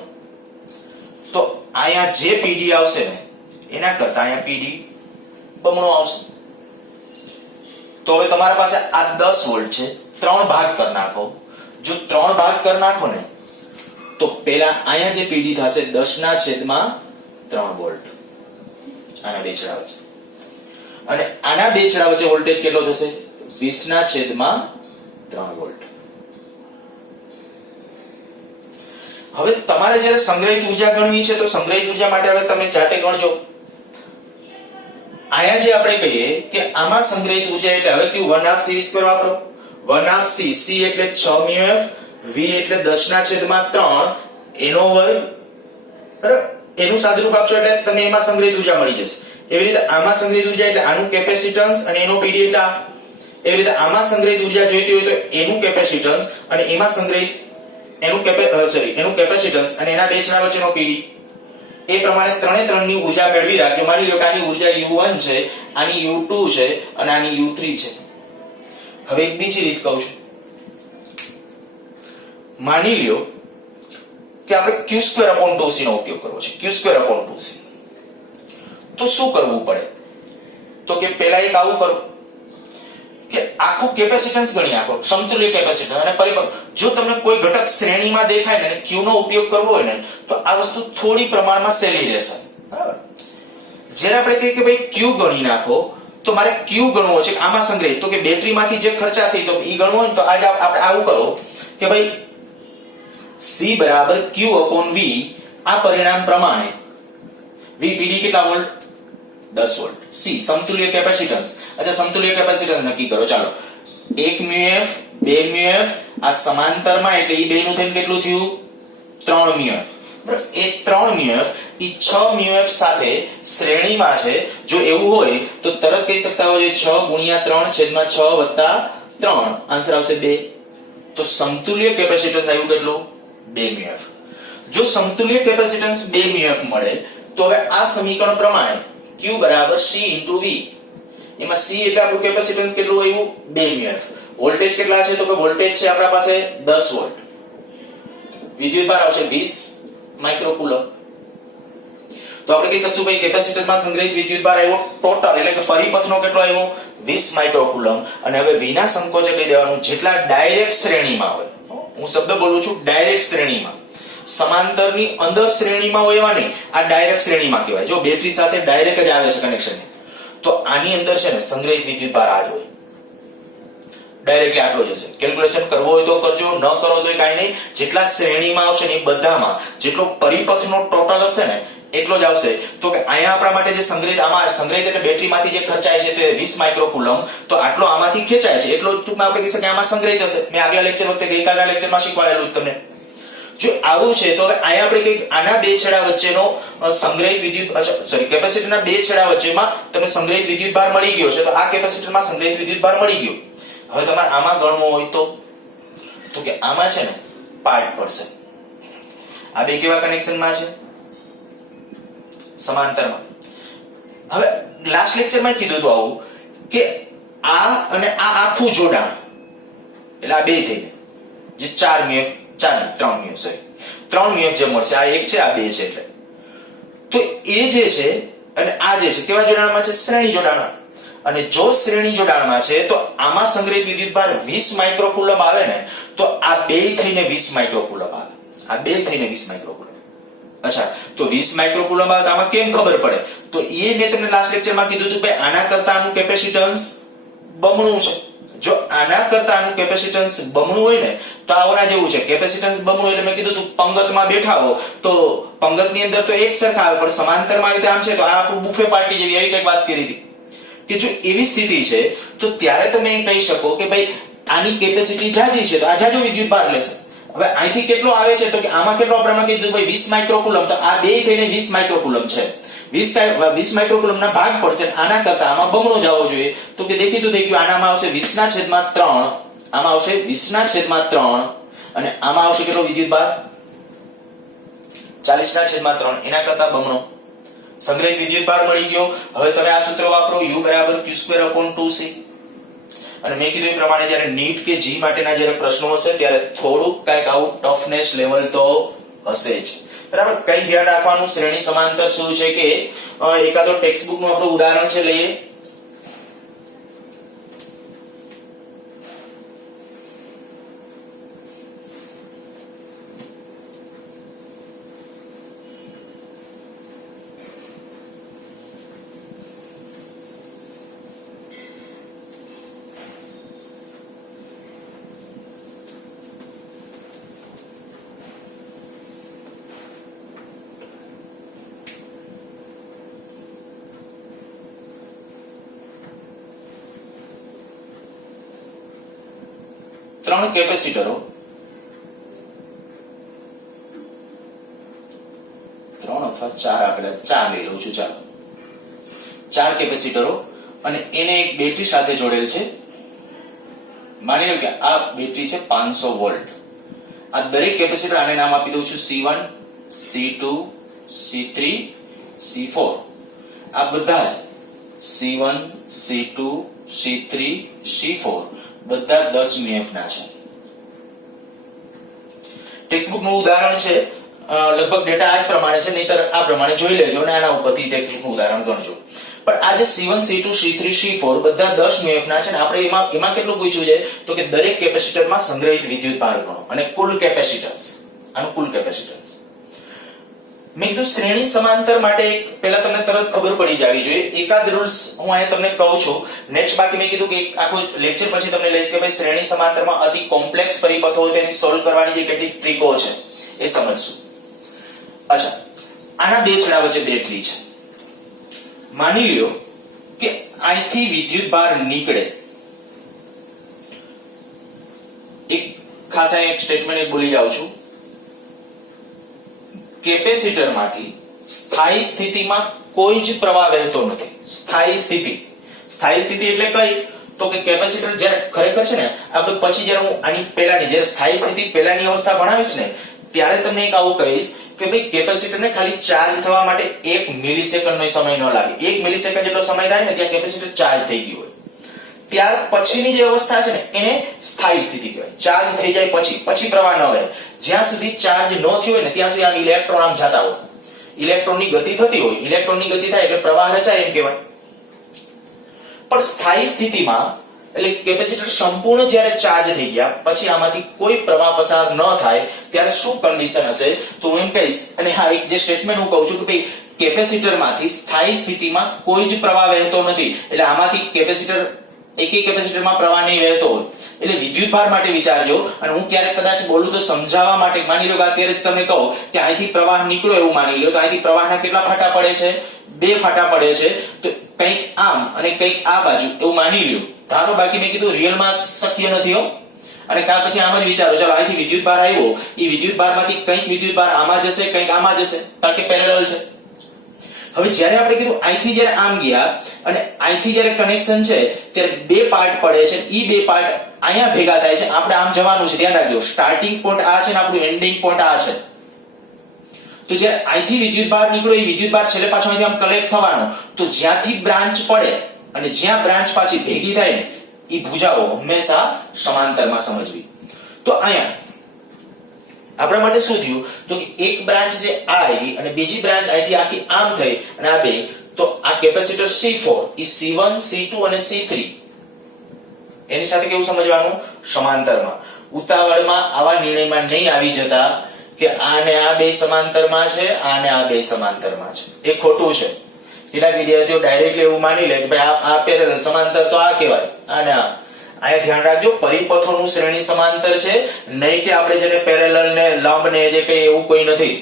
તો અહીંયા જે પીડી આવશે ને એના કરતા અહીંયા પીડી બમણો આવશે. તો હવે તમારા પાસે આ 10 વોલ્ટ છે, 3 ભાગ કરી નાખો. જો 3 ભાગ કરી નાખો ને તો પેલા અહીંયા જે પીડી થશે 10/3 વોલ્ટ. આના બે છેડા વચ્ચે, અને આના બે છેડા વચ્ચે વોલ્ટેજ કેટલો થશે? 20/3 વોલ્ટ. હવે તમારે જ્યારે સંગ્રહિત ઉર્જા ગણવી છે તો સંગ્રહિત ઉર્જા માટે હવે તમે જાતે ગણજો. અહીંયા જે આપણે કહીએ કે આમાં સંગ્રહિત ઉર્જા એટલે હવે કયું 1/2 c² વાપરો. 1/2 c, c એટલે 6 μF, v એટલે 10/3 એનો વર્ગ, બરાબર? એનું સાદુરૂપ આપશો એટલે તમને એમાં સંગ્રહિત ઉર્જા મળી જશે. એવી રીતે આમાં સંગ્રહિત ઉર્જા એટલે આનું કેપેસિટન્સ અને એનો પીડી એટલે આ. એવી રીતે આમાં સંગ્રહિત ઉર્જા જોઈતી હોય તો એનું કેપેસિટન્સ અને એમાં સંગ્રહિત એનું કેપેસિટન્સ અને એના બે છેડા વચ્ચેનો પીડી. એ પ્રમાણે ત્રણની ઉર્જા મેળવી રાખજો. માની લો કે આની ઉર્જા U1 છે, આની U2 છે અને આની U3 છે. હવે એક બીજી રીત કહું છું. માની લ્યો કે આપણે q²/2c નો ઉપયોગ કરવો છે. q²/2c તો શું કરવું પડે? તો કે પહેલા એક આવું કરો કે આખું કેપેસિટન્સ ગણી નાખો, સમતુલ્ય કેપેસિટન્સ અને પરિપથ. જો તમને કોઈ ઘટક શ્રેણીમાં દેખાય ને q નો ઉપયોગ કરવો હોય ને તો આ વસ્તુ થોડી પ્રમાણમાં સહેલી રહેશે, બરાબર? જ્યારે આપણે કહીએ કે ભાઈ q ગણી નાખો તો મારે q ગણવો છે આમાં સંગ્રહિત, તો કે બેટરીમાંથી જે ખર્ચાશે તો ઈ ગણવો હોય તો આજે આપણે આવું કરો કે ભાઈ c = q/v. આ પરિણામ પ્રમાણે v pd કેટલા વોલ્ટ? 10 વોલ્ટ. c સમતુલ્ય કેપેસિટન્સ. અચ્છા, સમતુલ્ય કેપેસિટન્સ નક્કી કરો. ચાલો, 1 μF, 2 μF આ સમાંતરમાં એટલે ઈ બેનું થઈને કેટલું થયું? 3 μF. બરાબર? એ 3 μF ઈ 6 μF સાથે શ્રેણીમાં છે. જો એવું હોય તો તરત કહી શકતા હોય 6 × 3/6 + 3 આન્સર આવશે 2. તો સમતુલ્ય કેપેસિટન્સ આવ્યું કેટલું? 2 μF. જો સમતુલ્ય કેપેસિટન્સ 2 μF મળે તો હવે આ સમીકરણ પ્રમાણે q = c × v. એમાં c એટલે આપણું કેપેસિટન્સ કેટલું આવ્યું? 2 μF. વોલ્ટેજ કેટલા છે? તો કે વોલ્ટેજ છે આપણા પાસે 10 વોલ્ટ. વિદ્યુતભાર આવશે 20 માઇક્રોકુલમ. તો આપણે કહી શકશું ભાઈ કેપેસિટરમાં સંગ્રહિત વિદ્યુતભાર આવ્યો ટોટલ એટલે કે પરિપથનો કેટલો આવ્યો? 20 માઇક્રોકુલમ. અને હવે વિના સંકોચે કહી દેવાનું જેટલા ડાયરેક્ટ શ્રેણીમાં હોય, હું શબ્દ બોલું છું ડાયરેક્ટ શ્રેણીમાં, સમાંતરની અંદર શ્રેણીમાં હોય એવા નહીં, આ ડાયરેક્ટ શ્રેણીમાં કહેવાય. જો બેટરી સાથે ડાયરેક્ટ જ આવે છે કનેક્શન, તો આની અંદર છે ને સંગ્રહિત વિદ્યુતભાર આ જ હોય, ડાયરેક્ટલી આટલો જ હશે. કેલ્ક્યુલેશન કરવો હોય તો કરજો, ન કરો તો કાંઈ નહીં. જેટલા શ્રેણીમાં આવશે ને એ બધામાં જેટલો પરિપથનો ટોટલ હશે ને એટલો જ આવશે. તો કે અહીંયા આપણા માટે જે સંગ્રહિત, આમાં સંગ્રહિત એટલે બેટરીમાંથી જે ખર્ચાય છે તે 20 માઇક્રોકુલમ, તો આટલો આમાંથી ખેંચાય છે એટલો ટૂંકમાં આપણે કહી શકીએ આમાં સંગ્રહિત હશે. મેં આગલા લેક્ચર વખતે ગઈકાલના લેક્ચરમાં શીખવાડેલું તમને. જો આવું છે તો હવે અહીંયા આપણે કઈ આના બે છેડા વચ્ચેનો સંગ્રહિત વિદ્યુત કેપેસિટરના બે છેડા વચ્ચેમાં તમને સંગ્રહિત વિદ્યુતભાર મળી ગયો છે. તો આ કેપેસિટરમાં સંગ્રહિત વિદ્યુતભાર મળી ગયો. હવે તમારે આમાં ગણવો હોય તો કે આમાં છે ને પાર્ટ પડશે. આ બે કેવા કનેક્શનમાં છે? સમાંતરમાં. હવે લાસ્ટ લેક્ચરમાં કીધું તો આવું કે આ અને આ આખું જોડાણ એટલે આ બે થઈને જે 4 μF 3 μF જે મળશે, આ એક છે આ બે છે, એટલે તો એ જે છે અને આ જે છે કેવા જોડાણમાં છે? શ્રેણી જોડાણમાં. અને જો શ્રેણી જોડાણમાં છે તો આમાં સંગ્રહિત વિદ્યુતભાર 20 માઇક્રોકુલમ આવે ને તો આ બે થઈને 20 માઇક્રોકુલમ આવે. આ બે થઈને 20 માઇક્રોકુલમ. અચ્છા, તો 20 માઇક્રોકુલમ આવે તો આમાં કેમ ખબર પડે? તો એ મેં તમને લાસ્ટ લેક્ચરમાં કીધું હતું કે આના કરતા આનું કેપેસિટન્સ બમણું છે. જો આના કરતા આનું કેપેસિટન્સ બમણું હોય ને તો આના જેવું છે. કેપેસિટન્સ બમણું એટલે મેં કીધું તું પંગતમાં બેઠા હો તો પંગતની અંદર તો એક સરખા આવે, પણ સમાંતરમાં આવી રીતે આમ છે તો આ આપણું બુફે પાર્ટી જેવી એવી કંઈક વાત કરી હતી કે જો એવી સ્થિતિ છે તો ત્યારે તમે કહી શકો કે ભાઈ આની કેપેસિટી જાજી છે તો આ જાજો વિદ્યુતભાર લેશે. હવે અહીંથી કેટલો આવે છે તો કે આમાં કેટલો આપણે કીધું ભાઈ 20 માઇક્રોકુલમ, તો આ બે થઈને 20 માઇક્રોકુલમ છે. 20 માઇક્રોકુલમના ભાગ પડશે. આના કરતા આમાં બમણો જવો જોઈએ. તો કે દેખીતું થઈ ગયું આનામાં આવશે 20/3, આમાં આવશે 20/3 અને આમાં આવશે કેટલો વિદ્યુતભાર? 40/3. એના કરતા બમણો સંગ્રહિત વિદ્યુતભાર મળી ગયો. હવે તમે આ સૂત્ર વાપરો, u = q²/2c. અને મેં કીધું એ પ્રમાણે જ્યારે નીટ કે જી માટેના જ્યારે પ્રશ્નો હશે ત્યારે થોડુંક કંઈક આવું ટફનેસ લેવલ તો હશે જ. બરાબર. કઈ ધ્યાન રાખવાનું, શ્રેણી સમાંતર શું છે કે એકાદો ટેક્સ્ટ બુક નું આપણું ઉદાહરણ છે લઈએ. ત્રણ કેપેસિટરો, ત્રણ અથવા ચાર આપેલા, ચાર લઈ લઉં છું, ચાલો. ચાર કેપેસિટરો અને એને એક બેટરી સાથે જોડેલ છે. માની લો કે આ બેટરી છે 500 વોલ્ટ. આ દરેક કેપેસિટર આને નામ આપી દઉં છું C1, C2, C3, C4. આ બધા જ C1, C2, C3, C4 બધા 10 મીએફ ના છે. ટેક્સ્ટ બુક નું ઉદાહરણ છે, લગભગ ડેટા આ જ પ્રમાણે છે, નહીતર આ પ્રમાણે જોઈ લેજો અને આના ઉપરથી ટેક્સ્ટ બુક નું ઉદાહરણ ગણજો. પણ આ જે C1, C2, C3, C4 બધા 10 મીએફ ના છે ને આપણે એમાં કેટલું પૂછ્યું છે તો કે દરેક કેપેસિટરમાં સંગ્રહિત વિદ્યુત ભાર ગણો અને કુલ કેપેસિટન્સ, આનું કુલ કેપેસિટન્સ. મેં કીધું શ્રેણી સમાંતર માટે પહેલા તમને તરત ખબર પડી જવી જોઈએ. એકાદ રૂલ્સ હું અહીંયા તમને કહું છું. નેક્સ્ટ બાકી મેં કીધું કે આખું લેક્ચર પછી તમને લઈશ કે ભાઈ શ્રેણી સમાંતરમાં અતિ કોમ્પ્લેક્સ પરિપથો હોય તેની સોલ્વ કરવાની જે કેટલીક ટ્રીકો છે એ સમજશું. અચ્છા, આના બે છેડા વચ્ચે બેટરી છે. માની લ્યો કે અહીંથી વિદ્યુત ભાર નીકળે. એક ખાસ અહીં એક સ્ટેટમેન્ટ બોલી જાઉં છું. કેપેસિટરમાંથી સ્થાયી સ્થિતિમાં કોઈ જ પ્રવાહ વહેતો નથી. સ્થાયી સ્થિતિ એટલે કઈ તો કે કેપેસિટર જ્યારે ખરેખર છે ને આપણે પછી જ્યારે હું આની પહેલાની જ્યારે સ્થાયી સ્થિતિ પહેલાની અવસ્થા ભણાવીશ ને ત્યારે તમને એક આવું કહીશ કે ભાઈ કેપેસિટરને ખાલી ચાર્જ થવા માટે 1 મિલિસેકન્ડનો સમય ન લાગે. 1 મિલિસેકન્ડ જેટલો સમય થાય ને ત્યાં કેપેસિટર ચાર્જ થઈ ગયું હોય. ત્યાર પછીની જે અવસ્થા છે ને એને સ્થાયી સ્થિતિ કહેવાય. ચાર્જ થઈ જાય પછી પ્રવાહ ન રહે. જ્યાં સુધી ચાર્જ ન થયો હોય ને ત્યાં સુધી આમ ઇલેક્ટ્રોન આમ જતા હોય, ઇલેક્ટ્રોનની ગતિ થતી હોય, ઇલેક્ટ્રોનની ગતિ થાય એટલે પ્રવાહ રચાય એમ કહેવાય. પણ સ્થાયી સ્થિતિમાં એટલે કેપેસિટર સંપૂર્ણ જ્યારે ચાર્જ થઈ ગયા પછી આમાંથી કોઈ પ્રવાહ પસાર ન થાય ત્યારે શું કન્ડિશન હશે તો હું એમ કહીશ. અને હા, એક જે સ્ટેટમેન્ટ હું કહું છું કે ભાઈ કેપેસિટરમાંથી સ્થાયી સ્થિતિમાં કોઈ જ પ્રવાહ વહેતો નથી એટલે આમાંથી કેપેસિટર એકેય કેપેસિટરમાં પ્રવાહ નહીં વહેતો હોય એટલે વિદ્યુત ભાર માટે વિચારજો. અને હું ક્યારેક કદાચ બોલું તો સમજાવવા માટે માની લો કે અત્યારે તમને કહું કે અહીંથી પ્રવાહ નીકળ્યો એવું માની લો તો અહીંથી પ્રવાહના કેટલા ફાટા પડે છે? 2 ફાટા પડે છે. તો કંઈક આમ અને કંઈક આ બાજુ એવું માની લ્યો. ધારો બાકી મેં કીધું રિયલમાં શક્ય નથી હો. અને ત્યાર પછી આમ જ વિચારો, ચાલો અહીંથી વિદ્યુત ભાર આવ્યો, એ વિદ્યુત ભારમાંથી કંઈક વિદ્યુત ભાર આમાં જશે, કંઈક આમાં જશે, કારણ કે પેરેલલ છે. હવે જ્યારે આપણે કીધું અહીંથી જ્યારે આમ ગયા અને અહીંથી જ્યારે કનેક્શન છે ત્યારે 2 પાર્ટ પડે છે. ઈ 2 પાર્ટ અહીંયા ભેગા થાય છે. આપણે આમ જવાનું છે, ધ્યાન રાખજો. સ્ટાર્ટિંગ પોઈન્ટ આ છે ને આપણું એન્ડિંગ પોઈન્ટ આ છે. તો જ્યારે અહીંથી વિદ્યુત ભાર નીકળ્યો એ વિદ્યુત ભાર છેલ્લે પાછો અહીંથી આમ કલેક્ટ થવાનો. તો જ્યાંથી બ્રાન્ચ પડે અને જ્યાં બ્રાન્ચ પાછી ભેગી થાય ને એ ભુજાઓ હંમેશા સમાંતરમાં સમજવી. તો અહીંયા આપણા માટે શું થયું તો કે એક બ્રાન્ચ જે આ આવી અને બીજી બ્રાન્ચ અહીંથી આખી આમ થઈ અને આ બે, તો આ કેપેસિટર C4 એ C1, C2 અને C3 એની સાથે કેવું સમજવાનું? સમાંતરમાં. ઉતાવળમાં આવા નિર્ણયમાં નહીં આવી જતા કે આને આ બે સમાંતરમાં છે, આને આ બે સમાંતરમાં છે. એ ખોટું છે. કેટલાક વિદ્યાર્થીઓ ડાયરેક્ટલી એવું માની લે કે ભાઈ આ પેરેલલ સમાંતર તો આ કહેવાય, આને આ. અહીંયા ધ્યાન રાખજો, પરિપથોનું શ્રેણી સમાંતર છે, નહીં કે આપણે જેને પેરેલલ ને લંબ ને જે કઈ એવું કોઈ નથી.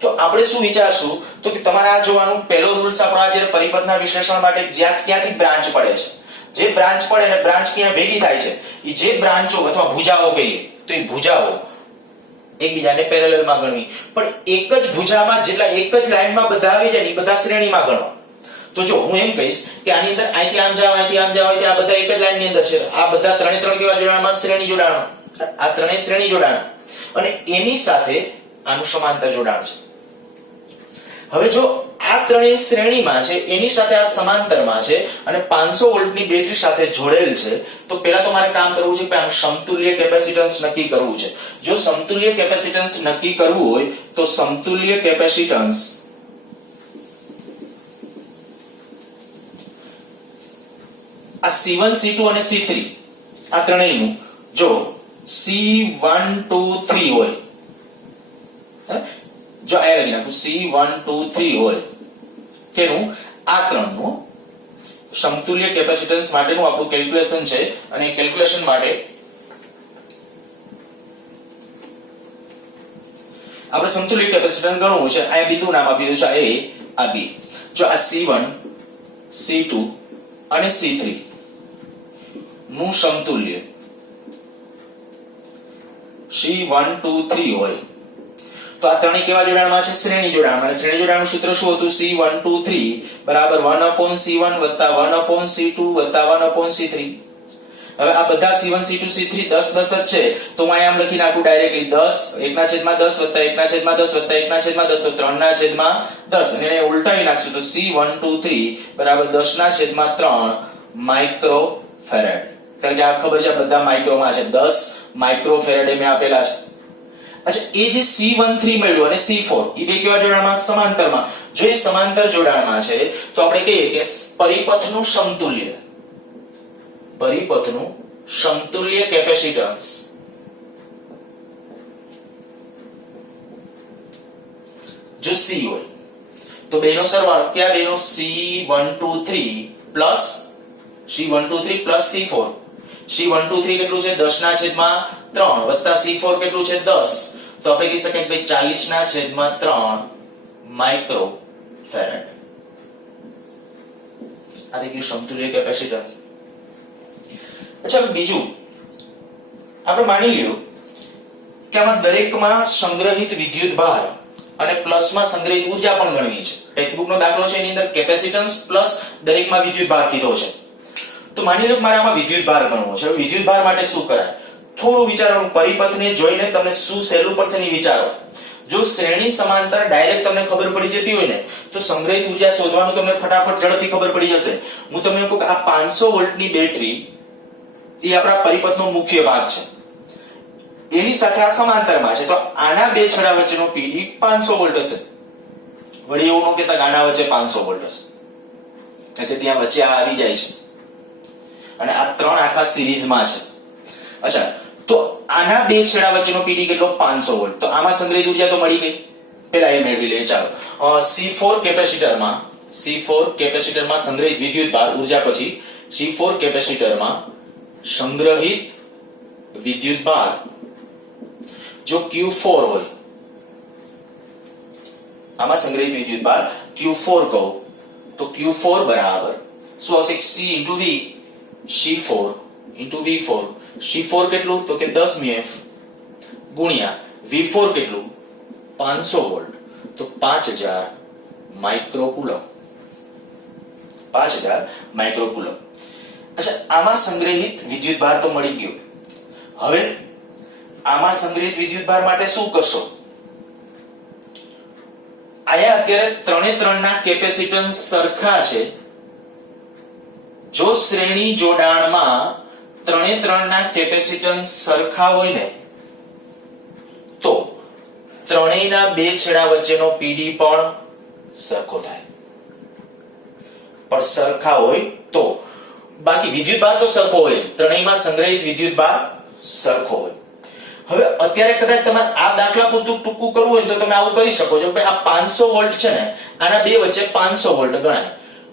તો આપણે શું વિચારશું તો કે તમારે આ જોવાનું પહેલો રૂલ્સ આપણો આ જે પરિપથના વિશ્લેષણ માટે ક્યાંથી બ્રાન્ચ પડે છે, જે બ્રાન્ચ પડે ને બ્રાન્ચ ક્યાં ભેગી થાય છે, એ જે બ્રાન્ચો અથવા ભુજાઓ કહીએ તો એ ભુજાઓ એકબીજાને પેરેલલમાં ગણવી. પણ એક જ ભુજામાં જેટલા એક જ લાઈનમાં બધા આવી જાય ને એ બધા શ્રેણીમાં ગણવા. તો જો હું એમ કહીશ કે આની અંદર અહીંથી આમ જાવ, અહીંથી આમ જાવ, આ બધા એક જ લાઈન ની અંદર છે. આ બધા ત્રણે ત્રણ કેવા જોડાણમાં? શ્રેણી જોડાણ. આ ત્રણેય શ્રેણી જોડાણ અને એની સાથે આનું સમાંતર જોડાણ છે. હવે જો આ ત્રણેય શ્રેણીમાં છે એની સાથે આ સમાંતરમાં છે અને 500 વોલ્ટની બેટરી સાથે જોડેલ છે, તો પહેલા તો મારે કામ કરવું છે કે આનું સમતુલ્ય કેપેસિટન્સ નક્કી કરવું છે. જો સમતુલ્ય કેપેસિટન્સ નક્કી કરવું હોય તો સમતુલ્ય કેપેસિટન્સ આ C1 C2 અને C3 આ ત્રણેયનું જો C1 2 3 હોય, જો આ લઈ નાખું C1 2 3 હોય કેનું આ ત્રણનું સમતુલ્ય કેપેસિટન્સ માટેનું આપણું કેલ્ક્યુલેશન છે અને કેલ્ક્યુલેશન માટે આપણે સમતુલ્ય કેપેસિટન્સ ગણવું છે. આ બીજું નામ આપી દીધું છે A, આ B. જો આ C1 C2 અને C3 નું સમતુલ્ય C1 2 3 હોય તો આ ત્રણેય કેવા જોડાણમાં છે? શ્રેણી જોડાણમાં. અને શ્રેણી જોડાણનું સૂત્ર શું હતું? C1 2 3 બરાબર 1/C1 વત્તા 1/C2 વત્તા 1/C3. હવે આ બધા C1 C2 C3 10 10 જ છે તો હું અહીંયા આમ લખી નાખું ડાયરેક્ટલી 10 1/10 વત્તા 1/10 વત્તા 1/10 તો 3/10 અને એને ઉલટાવી નાખશું તો C1 2 3 બરાબર 10/3 માઇક્રો ફેરેડ. કારણ કે આ ખબર છે બધા માઇક્રોમાં છે, 10 માઇક્રો ફેરેડ મેં આપેલા છે. અચ્છા, એ જે C13 મળ્યું અને C4 એ બે કેવા જોડાણમાં? સમાંતરમાં. જો એ સમાંતર જોડાણમાં છે તો આપણે કહીએ કે પરિપથનું સમતુલ્ય કેપેસિટન્સ જો C હોય તો બેનો સરવાળો ક્યાં બેનો? C123 plus C4. C123 કેટલું છે? 10/3 વત્તા C4 કેટલું છે? 10. તો આપણે કહી શકીએ કે ભાઈ 40/3 માઇક્રો ફેરેડ. આ થઈ ગયું સમતુલ્ય કેપેસિટન્સ. અચ્છા, બીજું આપણે માની લ્યો કે આમાં દરેકમાં સંગ્રહિત વિદ્યુત ભાર અને પ્લસમાં સંગ્રહિત ઊર્જા પણ ગણવી છે. ટેક્સ્ટબુકનો દાખલો છે એની અંદર કેપેસિટન્સ પ્લસ દરેકમાં વિદ્યુત ભાર કીધો છે. તો માની લો કે મારે આમાં વિદ્યુત ભાર ગણવો છે. વિદ્યુત ભાર માટે શું કરાય? થોડું વિચારવાનું. પરિપથને જોઈને તમને શું સહેલું પડશે ને વિચારો. જો શ્રેણી સમાંતર ડાયરેક્ટ તમને ખબર પડી જતી હોય ને તો સંગ્રહિત ઊર્જા શોધવાનું તમને ફટાફટ ઝડપથી ખબર પડી જશે. હું તમને એમ કહું કે આ 500 વોલ્ટની બેટરી એ આપણા પરિપથનો મુખ્ય ભાગ છે, એની સાથે આ સમાંતરમાં છે તો આના બે છેડા વચ્ચેનો PD 500 વોલ્ટ હશે. વળી એવું ન કહેતા આના વચ્ચે 500 વોલ્ટ હશે, એટલે કે ત્યાં વચ્ચે આ આવી જાય છે અને આ ત્રણ આખા સિરીઝમાં છે. અચ્છા, તો આના બે છેડા વચ્ચેનો PD કેટલો? 500 વોલ્ટ. તો આમાં સંગ્રહિત ઊર્જા તો મળી ગઈ, પહેલા એ મેળવી લઈએ. ચાલો, C4 કેપેસિટરમાં સંગ્રહિત વિદ્યુત ભાર ઊર્જા પછી C4 કેપેસિટરમાં સંગ્રહિત વિદ્યુત ભાર જો Q4 હોય, આમાં સંગ્રહિત વિદ્યુત ભાર Q4 કહું તો Q4 બરાબર શું આવશે? C into V, C4 into V4. C4 કેટલું? તો કે 10 મ્F ગુણ્યા V4 કેટલું? 500 વોલ્ટ તો 5000 માઇક્રોકુલમ. 5000 માઇક્રોકુલમ. અચ્છા, આમાં સંગ્રહિત વિદ્યુત ભાર તો મળી ગયો. હવે આમાં સંગ્રહિત વિદ્યુત ભાર માટે શું કરશો? આયા અત્યારે ત્રણેના કેપેસિટન્સ સરખા છે. જો શ્રેણી જોડાણમાં ત્રણેના કેપેસિટન્સ સરખા હોય ને તો ત્રણેયના બે છેડા વચ્ચેનો PD પણ સરખો થાય. પણ સરખા હોય તો, બાકી વિદ્યુત ભાર તો સરખો હોય, ત્રણેયમાં સંગ્રહિત વિદ્યુત ભાર સરખો હોય. હવે અત્યારે કદાચ તમારે આ દાખલા પૂરતું ટૂંકું કરવું હોય તો તમે આવું કરી શકો છો કે આ 500 વોલ્ટ છે ને આના બે વચ્ચે 500 વોલ્ટ ગણાય,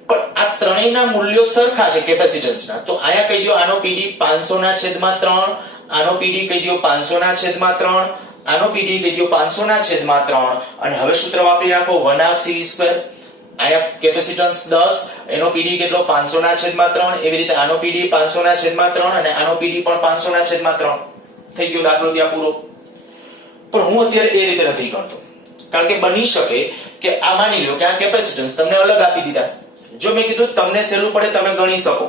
પણ આ ત્રણેયના મૂલ્યો સરખા છે કેપેસિટન્સના. તો અહીંયા કહી દો આનો PD 500/3, આનો PD કહી દો 500/3, આનો PD કહી દો 500/3 અને હવે સૂત્ર વાપરી નાખો 1/2CV². આયા કેપેસિટન્સ 10, એનો PD કેટલો? 500/3. એવી રીતે આનો PD 500/3 અને આનો PD પણ 500/3. થઈ ગયો દાખલો ત્યાં પૂરો. પણ હું અત્યારે એ રીતે નથી ગણતો, કારણ કે બની શકે કે આ માની લો કે આ કેપેસિટન્સ તમને અલગ આપી દીધા. જો મેં કીધું તમને સહેલું પડે તમે ગણી શકો,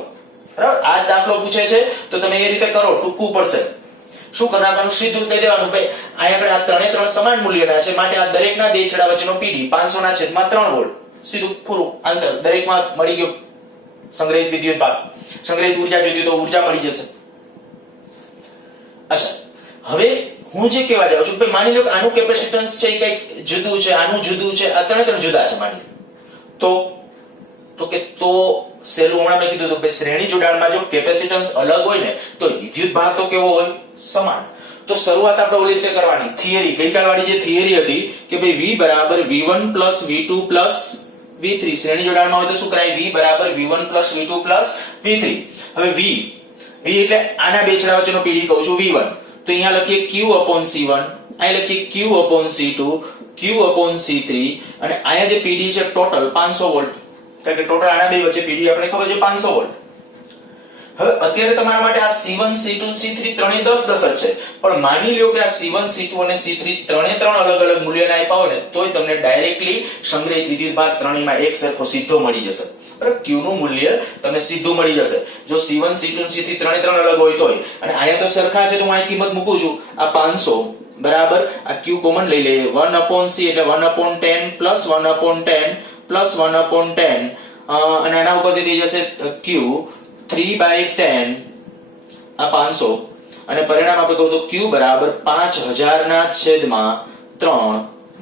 બરાબર? આ દાખલો પૂછે છે તો તમે એ રીતે કરો, ટૂંકવું પડશે. શું કરવાનું? સીધું કહી દેવાનું ભાઈ અહીંયા આગળ આ ત્રણે ત્રણ સમાન મૂલ્યના છે માટે આ દરેકના બે છેડા વચ્ચેનો પીડી 500 ના છેદમાં 3 વોલ્ટ. સીધું પૂરું આન્સર. દરેકમાં મળી ગયો સંગ્રહિત વિદ્યુત ભાર. સંગ્રહિત ઊર્જા જોઈતી તો ઊર્જા મળી જશે. અચ્છા, હવે હું જે કહેવા જાઉં છું ભાઈ માની લો કે આનું કેપેસિટન્સ છે કંઈક જુદું છે, આનું જુદું છે, આ ત્રણે ત્રણ જુદા છે માની લો. તો સેલું હમણાં મેં કીધું કે શ્રેણી જોડાણમાં જો કેપેસિટન્સ અલગ હોય ને તો વિદ્યુત ભાર તો કેવો હોય? સમાન. તો શરૂઆત આપણે ઓલી રીતે કરવાની. થિયરી ગઈકાલ વાળી જે થિયરી હતી કે ભાઈ V બરાબર V1 V2 V3 શ્રેણી જોડાણમાં હોય તો શું કરાય? V બરાબર V1 V2 V3. હવે V એટલે આના બે છેડા વચ્ચેનો પીડી કહું છું V1. તો અહીંયા લખીએ Q/C1, અહીં લખીએ Q/C2, Q/C3 અને અહીંયા જે પીડી છે ટોટલ 500 વોલ્ટ. કારણ કે ટોટલ આના બે વચ્ચે પીડી આપણે ખબર છે 500 વોલ્ટ. હવે અત્યારે તમારા માટે આ C1 C2 C3 ત્રણે 10 10 જ છે, પણ માની લ્યો કે આ C1 C2 અને C3 ત્રણે ત્રણ અલગ અલગ મૂલ્યના આપ્યા હોય ને તોય તમને ડાયરેક્ટલી સંગ્રહિત વિદ્યુતભાર ત્રણેયમાં એક સરખો સીધો મળી જશે. બરાબર? Q નું મૂલ્ય તમને સીધું મળી જશે જો C1 C2 C3 ત્રણે ત્રણ અલગ હોય તોય. અને અહીંયા તો સરખા છે તો હું અહીં કિંમત મૂકું છું આ 500 બરાબર આ Q કોમન લઈ લઈએ 1/C એટલે 1/10 1/10 1/10 અને આના ઉપરથી થઈ જશે Q 3/10 આ 500 અને પરિણામ આપણે કહું તો Q બરાબર 5000 ના છેદમાં 3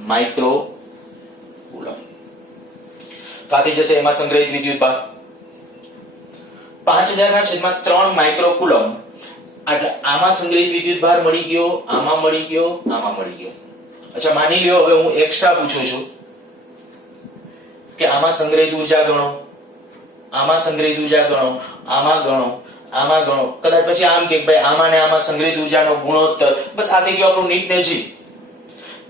માઇક્રો કુલમ. તો આ થઈ જશે એમાં સંગ્રહિત વિદ્યુતભાર 5000 ના છેદમાં 3 માઇક્રો કુલમ. એટલે આમાં સંગ્રહિત વિદ્યુતભાર મળી ગયો, આમાં મળી ગયો, આમાં મળી ગયો. અચ્છા, માની લ્યો હવે હું એક્સ્ટ્રા પૂછું છું કે આમાં સંગ્રહિત ઊર્જા ગણો, આમાં સંગ્રહિત ઊર્જા ગણો, આમાં ગણો, આમાં ગણો. કદાચ પછી આમ કે ભાઈ આમાં ને આમાં સંગ્રહિત ઊર્જાનો ગુણોત્તર. બસ આ થઈ ગયો આપણું નીટ ને જી.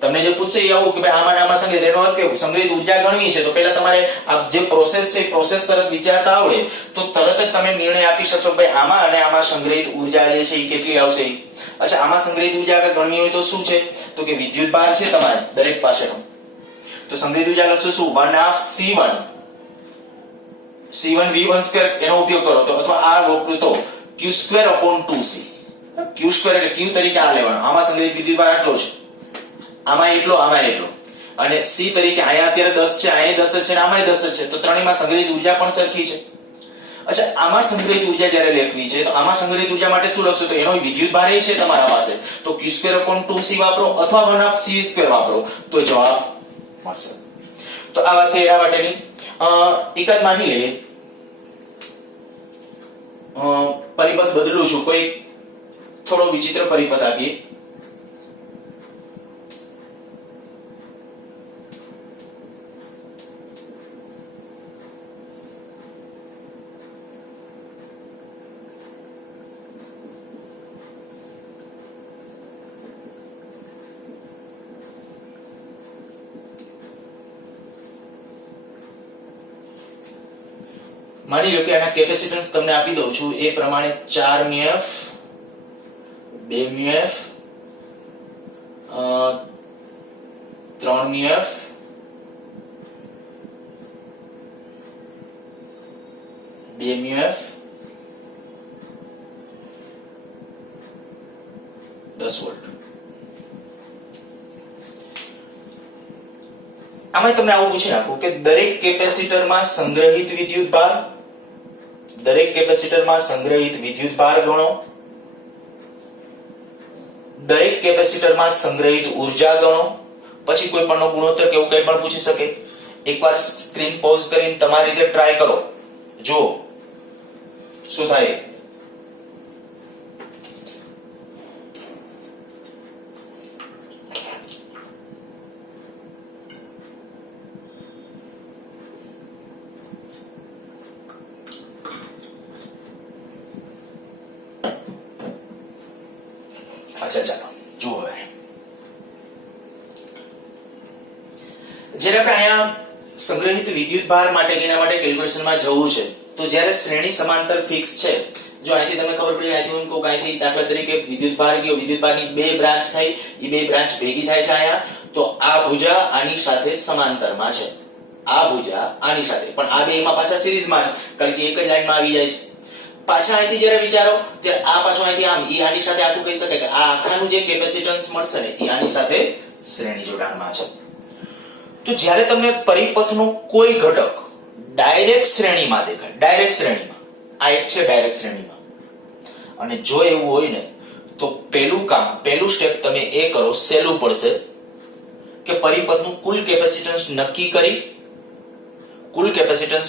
તમને જે પૂછશે એ આવું કે ભાઈ આમાં ને આમાં સંગ્રહિત, એનો અર્થ કેવું? સંગ્રહિત ઊર્જા ગણવી છે તો પહેલા તમારે આ જે પ્રોસેસ છે પ્રોસેસ તરત વિચારતા આવડે તો તરત જ તમે નિર્ણય આપી શકશો ભાઈ આમાં અને આમાં સંગ્રહિત ઊર્જા જે છે એ કેટલી આવશે. અચ્છા, આમાં સંગ્રહિત ઊર્જા આગળ ગણવી હોય તો શું છે? તો કે વિદ્યુતભાર છે તમારે દરેક પાસેનો. તો સંગ્રહિત ઊર્જા લખશું શું? 1/C1 C1 V1² એનો ઉપયોગ કરો તો અથવા આ વાપરો તો Q²/2C. Q² એટલે Q તરીકે આ લેવાનો. આમાં સંગ્રહિત વિદ્યુતભાર આટલો છે, આમાં એટલો, આમાં એટલો. અને C તરીકે અહીંયા અત્યારે 10 છે, અહીંયા 10 છે અને આમાં 10 છે તો ત્રણેયમાં સંગ્રહિત ઊર્જા પણ સરખી છે. અચ્છા, આમાં સંગ્રહિત ઊર્જા જ્યારે લખવી છે તો આમાં સંગ્રહિત ઊર્જા માટે શું લખશો? તો એનો વિદ્યુતભાર છે તમારા પાસે તો Q²/2C વાપરો અથવા 1/C² વાપરો તો જવાબ મળશે. તો આ વાત થઈ એના માટેની. એકાદ માની લઈએ પરિપથ બદલું છું, કોઈ થોડો વિચિત્ર પરિપથ આપીએ. માની લો કે આના કેપેસિટન્સ તમને આપી દઉં છું એ પ્રમાણે 4 μF 2 μF 3 μF 2 μF 10 volt. આમાં તમને આવું પૂછી નાખું કે દરેક કેપેસિટરમાં સંગ્રહિત વિદ્યુતભાર, દરેક કેપેસિટરમાં સંગ્રહિત વિદ્યુતભાર ગણો, દરેક કેપેસિટરમાં સંગ્રહિત ઊર્જા ગણો, પછી કોઈ પણનો ગુણોત્તર કે એવું કંઈ પણ પૂછી શકે. એકવાર સ્ક્રીન પોઝ કરીને તમારી રીતે ટ્રાય કરો, જો શું થાય. અચ્છા, ચાલો જુઓ. હવે જ્યારે આપણે અહીંયા સંગ્રહિત વિદ્યુતભાર માટે એના માટે કેલ્ક્યુલેશનમાં જવું છે તો જ્યારે શ્રેણી સમાંતર ફિક્સ છે, જો અહીંથી તમને ખબર પડી અહીંથી હું કહું અહીંથી દાખલા તરીકે વિદ્યુતભાર ગયો, વિદ્યુતભારની બે બ્રાન્ચ થઈ, એ બે બ્રાન્ચ ભેગી થાય છે અહીંયા, તો આ ભુજા આની સાથે સમાંતરમાં છે, આ ભુજા આની સાથે, પણ આ બે એમાં પાછા સિરીઝમાં છે કારણ કે એક જ લાઈનમાં આવી જાય છે. પાછા અહીંથી જ્યારે વિચારો ત્યારે આ પાછો અહીંથી આમ ઈ આની સાથે આખું કહી શકાય કે આ આખાનું જે કેપેસિટન્સ મળશે ને એ આની સાથે શ્રેણી જોડાણમાં છે. તો જ્યારે તમને પરિપથનો કોઈ ઘટક ડાયરેક્ટ શ્રેણીમાં દેખાય, ડાયરેક્ટ શ્રેણીમાં, આ એક છે ડાયરેક્ટ શ્રેણીમાં, અને જો એવું હોય ને તો પહેલું સ્ટેપ તમે એ કરો, સહેલું પડશે કે પરિપથનું કુલ કેપેસિટન્સ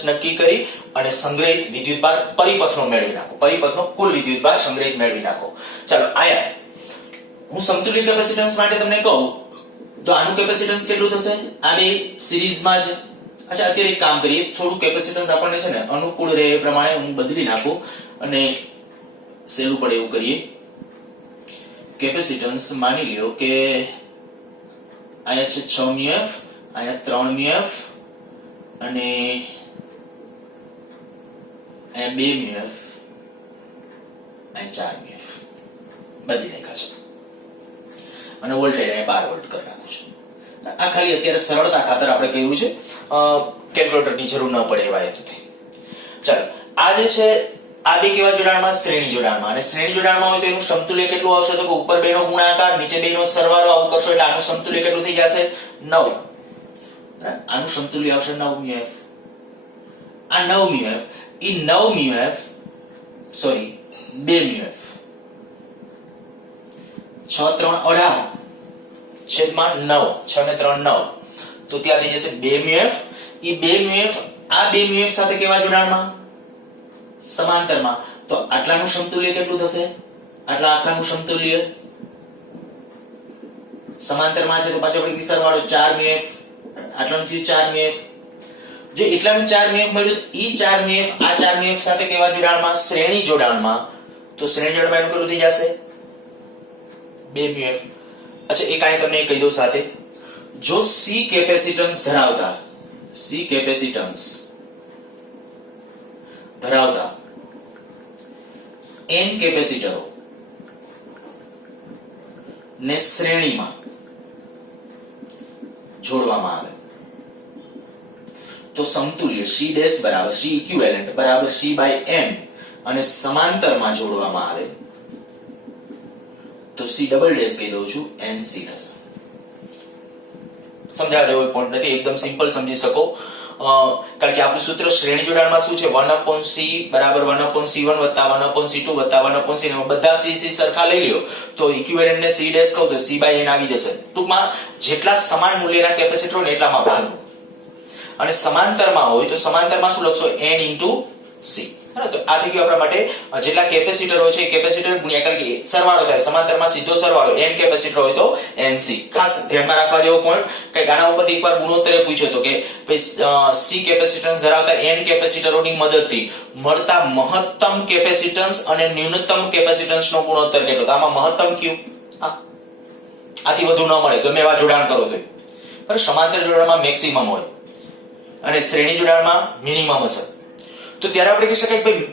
નક્કી કરી અને સંગ્રહિત વિદ્યુતભાર પરિપથનો મેળવી નાખો. પરિપથનો કુલ વિદ્યુતભાર સંગ્રહિત મેળવી નાખો. ચાલો આયા હું સમતુલ્ય કેપેસિટન્સ માટે તમને કહું તો આનું કેપેસિટન્સ કેટલું થશે? આ બે સિરીઝમાં છે. અચ્છા, અત્યારે એક કામ કરીએ, થોડું કેપેસિટન્સ આપણને છે ને અનુકૂળ રહે એ પ્રમાણે હું બદલી નાખું અને સહેલું પડે એવું કરીએ. કેપેસિટન્સ માની લ્યો કે અહીંયા છે 6 મ્યુએફ, અહીંયા 3 મ્યુએફ અને અહીંયા 2 મ્યુએફ, અહીંયા 4 મ્યુએફ બદલી નાખ્યા છે અને વોલ્ટેજ અહીંયા 12 વોલ્ટ કરી નાખું છું. આ ખાલી અત્યારે સરળતા ખાતર આપણે કહ્યું છે, કેલ્ક્યુલેટરની જરૂર ન પડે એવા હેતુથી. ચાલો, આ જે છે આ બે કેવા જોડાણમાં? શ્રેણી જોડાણમાં. અને શ્રેણી જોડાણમાં હોય તો એનું સમતુલ્ય કેટલું આવશે? તો કે ઉપર બેનો ગુણાકાર, નીચે બેનો સરવાળો, આવું કરશો એટલે આનું સમતુલ્ય કેટલું થઈ જશે? 9. આનું સમતુલ્ય આવશે 9 મ્યુએફ. આ 9 મ્યુએફ ઈ 9 મ્યુએફ સોરી 2 મ્યુએફ 6 3 18 છેદમાં 9, 6 ને 3 9, તો ત્યાં થઈ જશે 2 મ્યુએફ. ઈ 2 મ્યુએફ આ 2 મ્યુએફ સાથે કેવા જોડાણમાં? સમાંતરમાં. તો આટલાનું સમતુલ્ય કેટલું થશે? આટલા આખાનું સમતુલ્ય સમાંતરમાં છે તો પાછો આપણે સરવાળો 4 મ્યુએફ, આટલાનું થયું 4 મ્યુએફ. જો એટલાનું 4 મ્યુએફ મળ્યું તો ઈ 4 મ્યુએફ આ 4 મ્યુએફ સાથે કેવા જોડાણમાં? શ્રેણી જોડાણમાં. તો શ્રેણી જોડાણમાં એનું કેટલું થઈ જશે? 2 મ્યુએફ. અચ્છા, એક આય તમને કહી દઉં સાથે, જો C કેપેસિટન્સ ધરાવતા n કેપેસિટરો ને શ્રેણીમાં જોડવામાં આવે તો સમતુલ્ય C ડેશ બરાબર C ઇક્વિવેલન્ટ બરાબર C બાય n અને સમાંતરમાં જોડવામાં આવે તો C ડબલ ડેશ કહી દઉં છું NC થશે. સમજાવવા જેવો પોઈન્ટ નથી, એકદમ સિમ્પલ સમજી શકો. કારણ કે આપણું સૂત્ર શ્રેણી જોડાણમાં શું છે? 1/c બરાબર 1/c1 વત્તા 1/c2 વત્તા 1/c ને બધા c સરખા લઈ લ્યો તો ઇક્વિવેલન્ટ ને C ડેશ કહું તો C બાય n આવી જશે. ટૂંકમાં જેટલા સમાન મૂલ્યના કેપેસિટર હોય ને એટલામાં ભાગવું. અને સમાંતરમાં હોય તો સમાંતરમાં શું લખશો? n into c. બરાબર, તો આ થઈ ગયું આપણા માટે જેટલા કેપેસિટર હોય છે એ કેપેસિટર ગુણ્યા, કારણ કે સરવાળો થાય, સમાંતરમાં સીધો સરવાળો, n કેપેસિટર હોય તો nc. ખાસ ધ્યાનમાં રાખવા જેવો પોઈન્ટ કે આના ઉપરથી એકવાર ગુણોત્તરે પૂછ્યો તો કે c કેપેસિટન્સ ધરાવતા n કેપેસિટરોની મદદથી મળતા મહત્તમ કેપેસિટન્સ અને ન્યૂનતમ કેપેસિટન્સનો ગુણોત્તર કેટલો? તો આમાં મહત્તમ કયું? આથી વધુ ન મળે ગમે એવા જોડાણ કરો તો. પણ સમાંતર જોડાણમાં મેક્સિમમ હોય અને શ્રેણી જોડાણમાં મિનિમમ હશે. તો ત્યારે આપણે કહી શકાય કે ભાઈ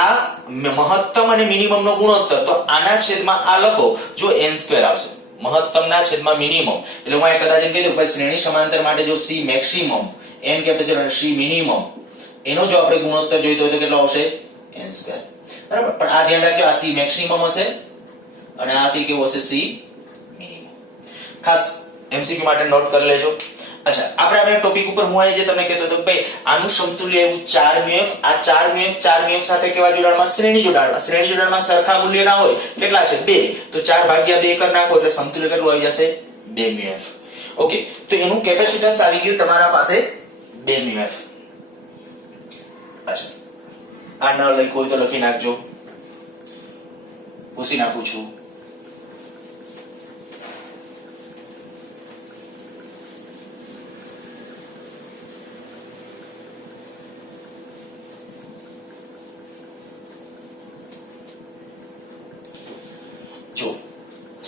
આ મહત્તમ અને મિનિમમ નો ગુણોત્તર, તો આના છેદમાં આ લખો જો n² આવશે, મહત્તમના છેદમાં મિનિમમ. એટલે હું આ કદાચ એમ કહી દઉં કે શ્રેણી સમાંતર માટે જો C મેક્સિમમ, n કેપેસિટર અને C મિનિમમ, એનો જો આપણે ગુણોત્તર જોઈતો હોય તો કેટલો આવશે? n². બરાબર, પણ આ ધ્યાન રાખજો, આ C મેક્સિમમ હશે અને આ C કેવો હશે? C minimum. ખાસ MCQ માટે નોટ કરી લેજો. અચ્છા, આપણે ટોપિક ઉપર હું આજે જે તમને કહેતો હતો કે ભાઈ આનું સમતુલ્ય એવું 4 મ્યુએફ, આ 4 મ્યુએફ સાથે કેવા જોડાણમાં? શ્રેણી જોડાણમાં. શ્રેણી જોડાણમાં સરખા મૂલ્યના હોય, કેટલા છે? 2. તો 4 ભાગ્યા 2 કરી નાખો એટલે સમતુલ્ય કેટલું આવી જશે? 2 મ્યુએફ. ઓકે, તો એનું કેપેસિટન્સ આવી ગયું તમારા પાસે 2 મ્યુએફ. અચ્છા, આ ન લખ્યું હોય તો લખી નાખજો, પૂછી નાખું છું.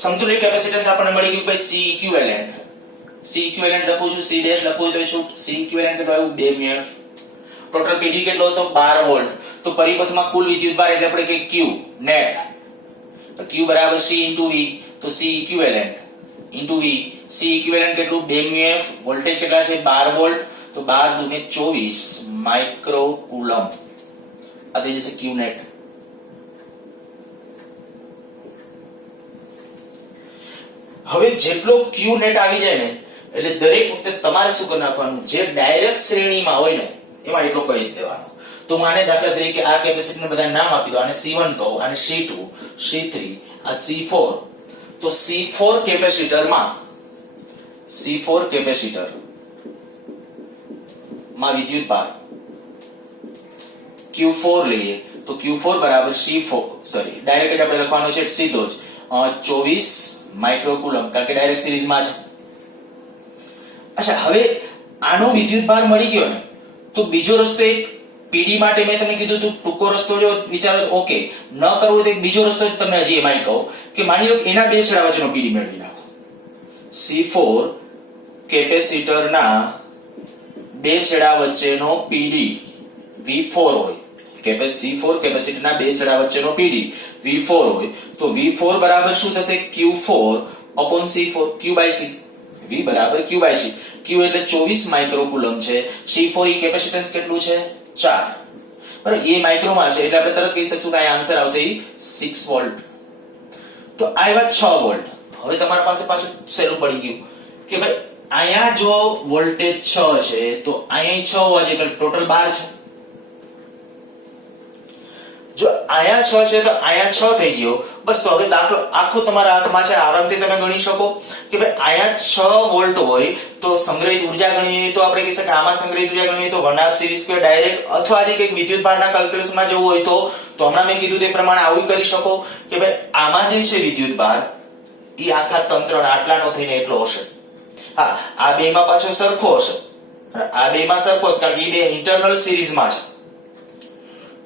સમતુલ્ય કેપેસિટન્સ આપણને મળી ગયું ભાઈ C ઇક્વિવેલન્ટ. C ઇક્વિવેલન્ટ લખું છું, C ડેશ લખું તો શું? C ઇક્વિવેલન્ટ કેટલું આવ્યું? 2 મ્યુએફ. ટોટલ PD કેટલો હતો? 12 વોલ્ટ. તો પરિપથમાં કુલ વિદ્યુતભાર એટલે આપણે કે Q નેટ, તો Q બરાબર C into V, તો C equivalent into V. C equivalent કેટલું? 2 મ્યુએફ. વોલ્ટેજ કેટલા છે? 12 વોલ્ટ. તો 12 દુને 24 માઇક્રો કુલમ. આ થઈ જશે Q નેટ. હવે જેટલો ક્યુ નેટ આવી જાય ને એટલે દરેક વખતે તમારે શું કરી નાખવાનું, જે ડાયરેક્ટ શ્રેણીમાં હોય ને એમાં એટલો કહી દેવાનો. તો હું આને દાખલા તરીકે આ કેપેસિટરને બધા નામ આપી દો. આને C1 કહું, આને C2, C3, આ C4. તો C4 કેપેસિટર માં વિદ્યુત ભાર Q4 લઈએ તો Q4 બરાબર C4 સોરી ડાયરેક્ટ આપણે લખવાનો છે સીધો જ 24 માઇક્રોકુલમ, કારણ કે ડાયરેક્ટ સિરીઝમાં છે. અચ્છા, હવે આનો વિદ્યુત ભાર મળી ગયો ને તો બીજો રસ્તો એક પીડી માટે મેં તમને કીધું તું ટૂંકો રસ્તો જો વિચારો ઓકે, ન કરવો તો એક બીજો રસ્તો તમને હજી એમાં કહું કે માની લો એના બે છેડા વચ્ચેનો પીડી મેળવી નાખો. C4 કેપેસિટરના બે છેડા વચ્ચેનો પીડી V4 હોય, C4 કેપેસિટરના બે છેડા વચ્ચેનો પીડી V4 હોય તો V4 બરાબર શું થશે? Q4 upon C4, Q/C. V બરાબર Q/C. Q એટલે 24 માઇક્રોકુલમ છે, C4 ઈ કેપેસિટન્સ કેટલું છે? 4. બરાબર, એ માઇક્રોમાં છે એટલે આપણે તરત કહી શકશું કે આ આન્સર આવશે 6 વોલ્ટ. તો આવ્યા 6 વોલ્ટ. હવે તમારા પાસે પાછું સહેલું પડી ગયું કે ભાઈ અહીંયા જો વોલ્ટેજ 6 છે તો અહીંયા 6 હોવા જોઈએ, ટોટલ 12 છે. જો અહીંયા 6 છે તો અહીંયા 6 થઈ ગયો. બસ, તો હવે દાખલો આખો તમારા હાથમાં છે, આરામથી તમે ગણી શકો કે ભાઈ અહીંયા 6 વોલ્ટ હોય તો સંગ્રહિત ઉર્જા ગણવી તો આપણે કહી શકીએ આમાં સંગ્રહિત ઉર્જા ગણવી તો 1/2 ડાયરેક્ટ, અથવા જે કંઈક વિદ્યુત ભારના કેલ્ક્યુલેશનમાં જવું હોય તો હમણાં મેં કીધું તે પ્રમાણે આવું કરી શકો કે ભાઈ આમાં જે છે વિદ્યુત ભાર એ આખા તંત્ર આટલાનો થઈને એટલો હશે. હા, આ બેમાં પાછો સરખો હશે, આ બેમાં સરખો હશે કારણ કે એ બે ઇન્ટરનલ સિરીઝમાં છે.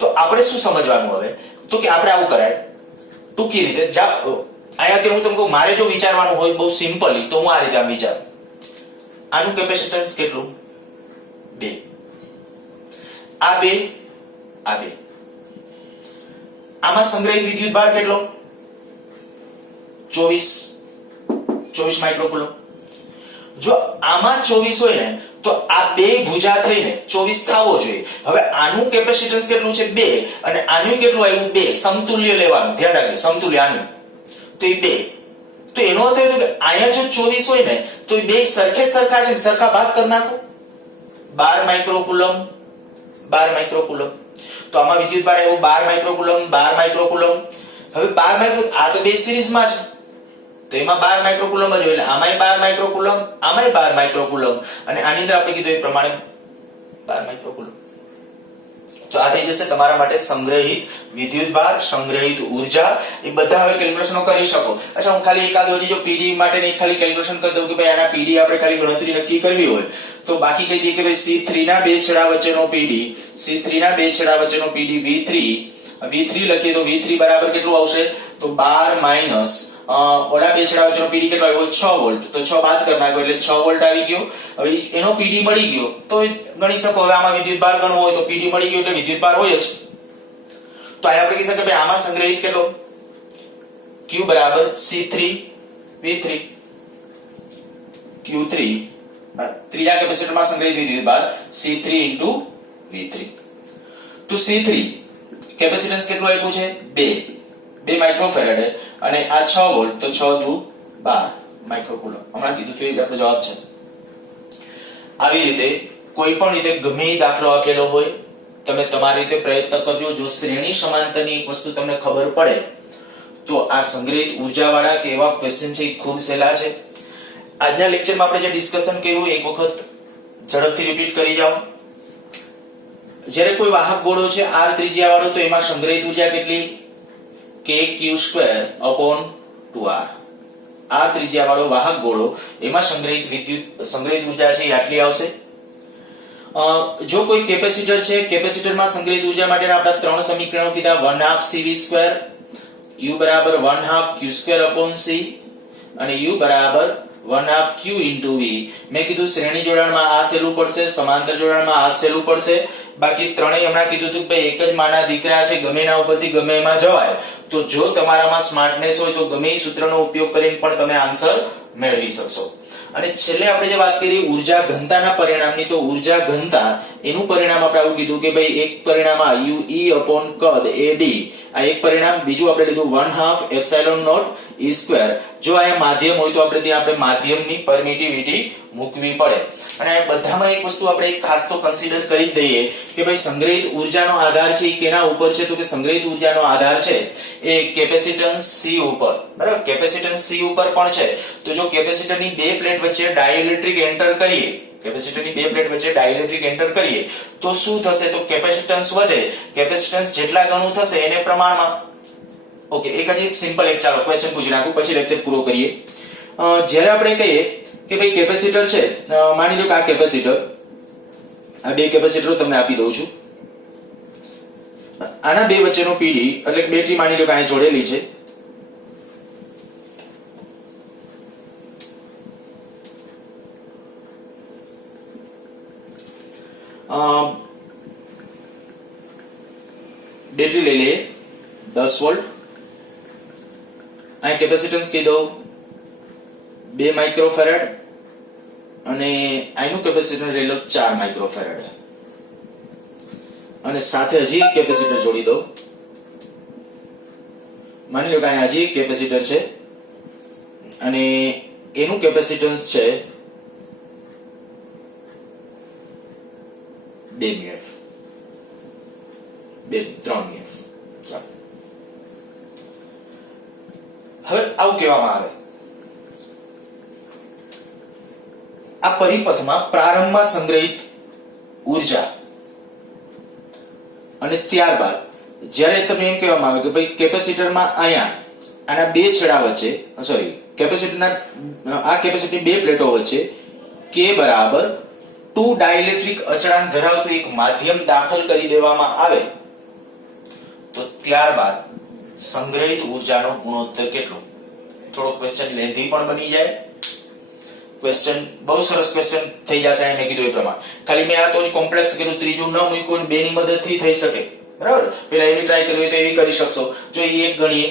તો આપણે શું સમજવાનું હવે તો કે આપણે આવું કરાય ટૂંકી રીતે. અહીંયાથી હું તમને કહું, મારે જો વિચારવાનું હોય બહુ સિમ્પલી તો હું આ રીતે આમ વિચારું. આનું કેપેસિટન્સ કેટલું? 2. આ 2, આ 2. આમાં સંગ્રહિત વિદ્યુત ભાર કેટલો? 24 માઇક્રોકુલમ. જો આમાં 24 હોય ને તો આ બે ભુજા થઈને 24 થવો જોઈએ. હવે આનું કેપેસિટન્સ કેટલું છે? 2, અને આનું કેટલું આવ્યું? 2. સમતુલ્ય લેવાનું, ધ્યાન રાખજો, સમતુલ્ય આનું તો એ 2. તો એનો અર્થ એ કે અહીંયા જો 24 હોય ને તો એ બે સરખે સરખા છે, સરખા ભાગ કરી નાખો. 12 માઇક્રોકુલમ, 12 માઇક્રોકુલમ. તો આમાં વિદ્યુત ભાર આવ્યો 12 માઇક્રોકુલમ, 12 માઇક્રોકુલમ. હવે 12 માઇક્રો, આ તો બે સિરીઝમાં છે તો એમાં 12 માઇક્રોકુલમ જ હોય એટલે આમાંય 12 માઇક્રોકુલમ, આમાંય 12 માઇક્રોકુલમ, અને આની અંદર આપણે કીધું એ પ્રમાણે 12 માઇક્રોકુલમ. તો આ થઈ જશે તમારા માટે સંગ્રહિત વિદ્યુત ભાર, સંગ્રહિત ઉર્જા. એ બધા હવે કેલ્ક્યુલેશનો કરી શકો. અચ્છા, હું ખાલી એકાદ હજી જો પીડી માટે એક ખાલી કેલ્ક્યુલેશન કરી દઉં કે ભાઈ આના પીડી આપણે ખાલી ગણતરી નક્કી કરવી હોય તો બાકી કહી દઈએ કે ભાઈ C3 ના બે છેડા વચ્ચેનો પીડી, C3 ના બે છેડા વચ્ચેનો પીડી V3 લખીએ તો V3 બરાબર કેટલું આવશે? તો 12 માઈનસ ઓલા બે છેડા વચ્ચેનો પીડી કેટલો આવ્યો? 6 વોલ્ટ. તો 6 બાદ કરી નાખો એટલે 6 વોલ્ટ આવી ગયો. હવે એનો પીડી મળી ગયો તો ગણી શકો. હવે આમાં વિદ્યુત ભાર ગણવો હોય તો પીડી મળી ગયો એટલે વિદ્યુત ભાર હોય જ. તો આ આપણે કહી શકીએ ભાઈ આમાં સંગ્રહિત કેટલો? Q બરાબર C3 V3, Q3 ત્રીજા કેપેસિટરમાં સંગ્રહિત વિદ્યુત ભાર C3 into V3. તો C3 કેપેસિટન્સ કેટલું આપ્યું છે? 2 માઇક્રોફેરાડે, અને આ 6 વોલ્ટ તો 6 દુ 12 માઇક્રોકુલમ. હમણાં કીધું તો એ આપણો જવાબ છે. આવી રીતે કોઈ પણ રીતે ગમે એ દાખલો આપેલો હોય તમે તમારી રીતે પ્રયત્ન કરજો. જો શ્રેણી સમાંતરની એક વસ્તુ તમને ખબર પડે તો આ સંગ્રહિત ઉર્જાવાળા કે એવા ક્વેશ્ચન છે એ ખૂબ સહેલા છે. આજના લેક્ચરમાં આપણે જે ડિસ્કશન કર્યું એક વખત ઝડપથી રિપીટ કરી જાઓ. જ્યારે કોઈ વાહક ગોળો છે r ત્રિજ્યા વાળો તો એમાં સંગ્રહિત ઉર્જા કેટલી? kq² upon 2r. આ ત્રિજ્યા વાળો વાહક ગોળો એમાં સંગ્રહિત ઉર્જા છે એ આટલી આવશે. જો કોઈ કેપેસિટર છે, કેપેસિટરમાં સંગ્રહિત ઉર્જા માટેના આપણા ત્રણ સમીકરણો કીધા, 1/2 cv², u બરાબર 1/2 q² upon c, અને u બરાબર 1/2 q into v. મેં કીધું શ્રેણી જોડાણમાં આ સહેલું પડશે, સમાંતર જોડાણમાં આ સહેલું પડશે. બાકી ત્રણેય હમણાં કીધું હતું કે ભાઈ એક જ માના દીકરા છે, ગમે એના ઉપરથી ગમે એમાં જવાય. તો જો તમારામાં સ્માર્ટનેસ હોય તો ગમે એ સૂત્રનો ઉપયોગ કરીને પણ તમે આન્સર મેળવી શકશો. અને છેલ્લે આપણે જે વાત કરી ઉર્જા ઘનતાના પરિણામની, તો ઉર્જા ઘનતા એનું પરિણામ આપણે આવું કીધું કે ભાઈ એક પરિણામ u e upon કદ ad આ એક પરિણામ. બીજું આપણે લીધું 1/2 એપ્સિલોન નોટ E સ્ક્વેર. જો આ માધ્યમ હોય તો આપણે ત્યાં આપણે માધ્યમની પરમિટિવિટી મૂકવી પડે. અને આ બધામાં એક વસ્તુ આપણે ખાસ તો કન્સિડર કરી જ દઈએ કે ભાઈ સંગ્રહિત ઉર્જાનો આધાર છે એ કેના ઉપર છે? તો કે સંગ્રહિત ઉર્જાનો આધાર છે એ કેપેસિટન્સ C ઉપર. બરાબર, કેપેસિટન્સ C ઉપર પણ છે. તો જો કેપેસિટરની બે પ્લેટ વચ્ચે ડાઇલેક્ટ્રિક એન્ટર કરીએ, કેપેસિટરની બે પ્લેટ વચ્ચે ડાઇલેક્ટ્રિક એન્ટર કરીએ તો શું થશે? તો કેપેસિટન્સ વધે. કેપેસિટન્સ જેટલા ગણું થશે એને પ્રમાણમાં. ઓકે, એક હજી સિમ્પલ એક ચાલો ક્વેશ્ચન પૂછી નાખું પછી લેક્ચર પૂરો કરીએ. જ્યારે આપણે કહીએ કે ભાઈ કેપેસિટર છે, માની લો કે આ કેપેસિટર, આ બે કેપેસિટરો તમને આપી દઉં છું. આના બે વચ્ચેનો પીડી એટલે કે બેટરી માની લો કે અહીં જોડેલી છે. બેટરી લઈ લઈએ 10 વોલ્ટ. અહીં કેપેસિટન્સ કહી દઉં 2 માઇક્રોફેરાડ અને આનું કેપેસિટન્સ લઈ લો 4 માઇક્રોફેરાડ અને સાથે હજી એક કેપેસિટર જોડી દઉં. માની લો કે અહીં હજી એક કેપેસિટર છે અને એનું કેપેસિટન્સ છે 2 μF, 3 μF. હવે આવું કહેવામાં આવે આ પરિપથમાં પ્રારંભમાં સંગ્રહિત ઉર્જા અને ત્યારબાદ જ્યારે તમે એમ કહેવામાં આવે કે ભાઈ કેપેસિટરમાં અહીંયા આના બે છેડા વચ્ચે સોરી કેપેસિટરના આ કેપેસિટરની બે પ્લેટો વચ્ચે K બરાબર 2 ડાઇલેક્ટ્રિક અચળાંક ધરાવતું એક માધ્યમ દાખલ કરી દેવામાં આવે તો ત્યારબાદ સંગ્રહિત ઉર્જાનો ગુણોત્તર કેટલો? થોડો ક્વેશ્ચન લેન્ધી પણ બની જાય. ક્વેશ્ચન બહુ સરસ ક્વેશ્ચન થઈ જશે મેં કીધું એ પ્રમાણે. ખાલી મેં આ તો કોમ્પ્લેક્સ કર્યું, ત્રીજું ન મૂક્યું, બે ની મદદથી થઈ શકે. બરાબર, પેલા એવી ટ્રાય કરવી હોય તો એવી કરી શકશો. જો એ એક ગણીએ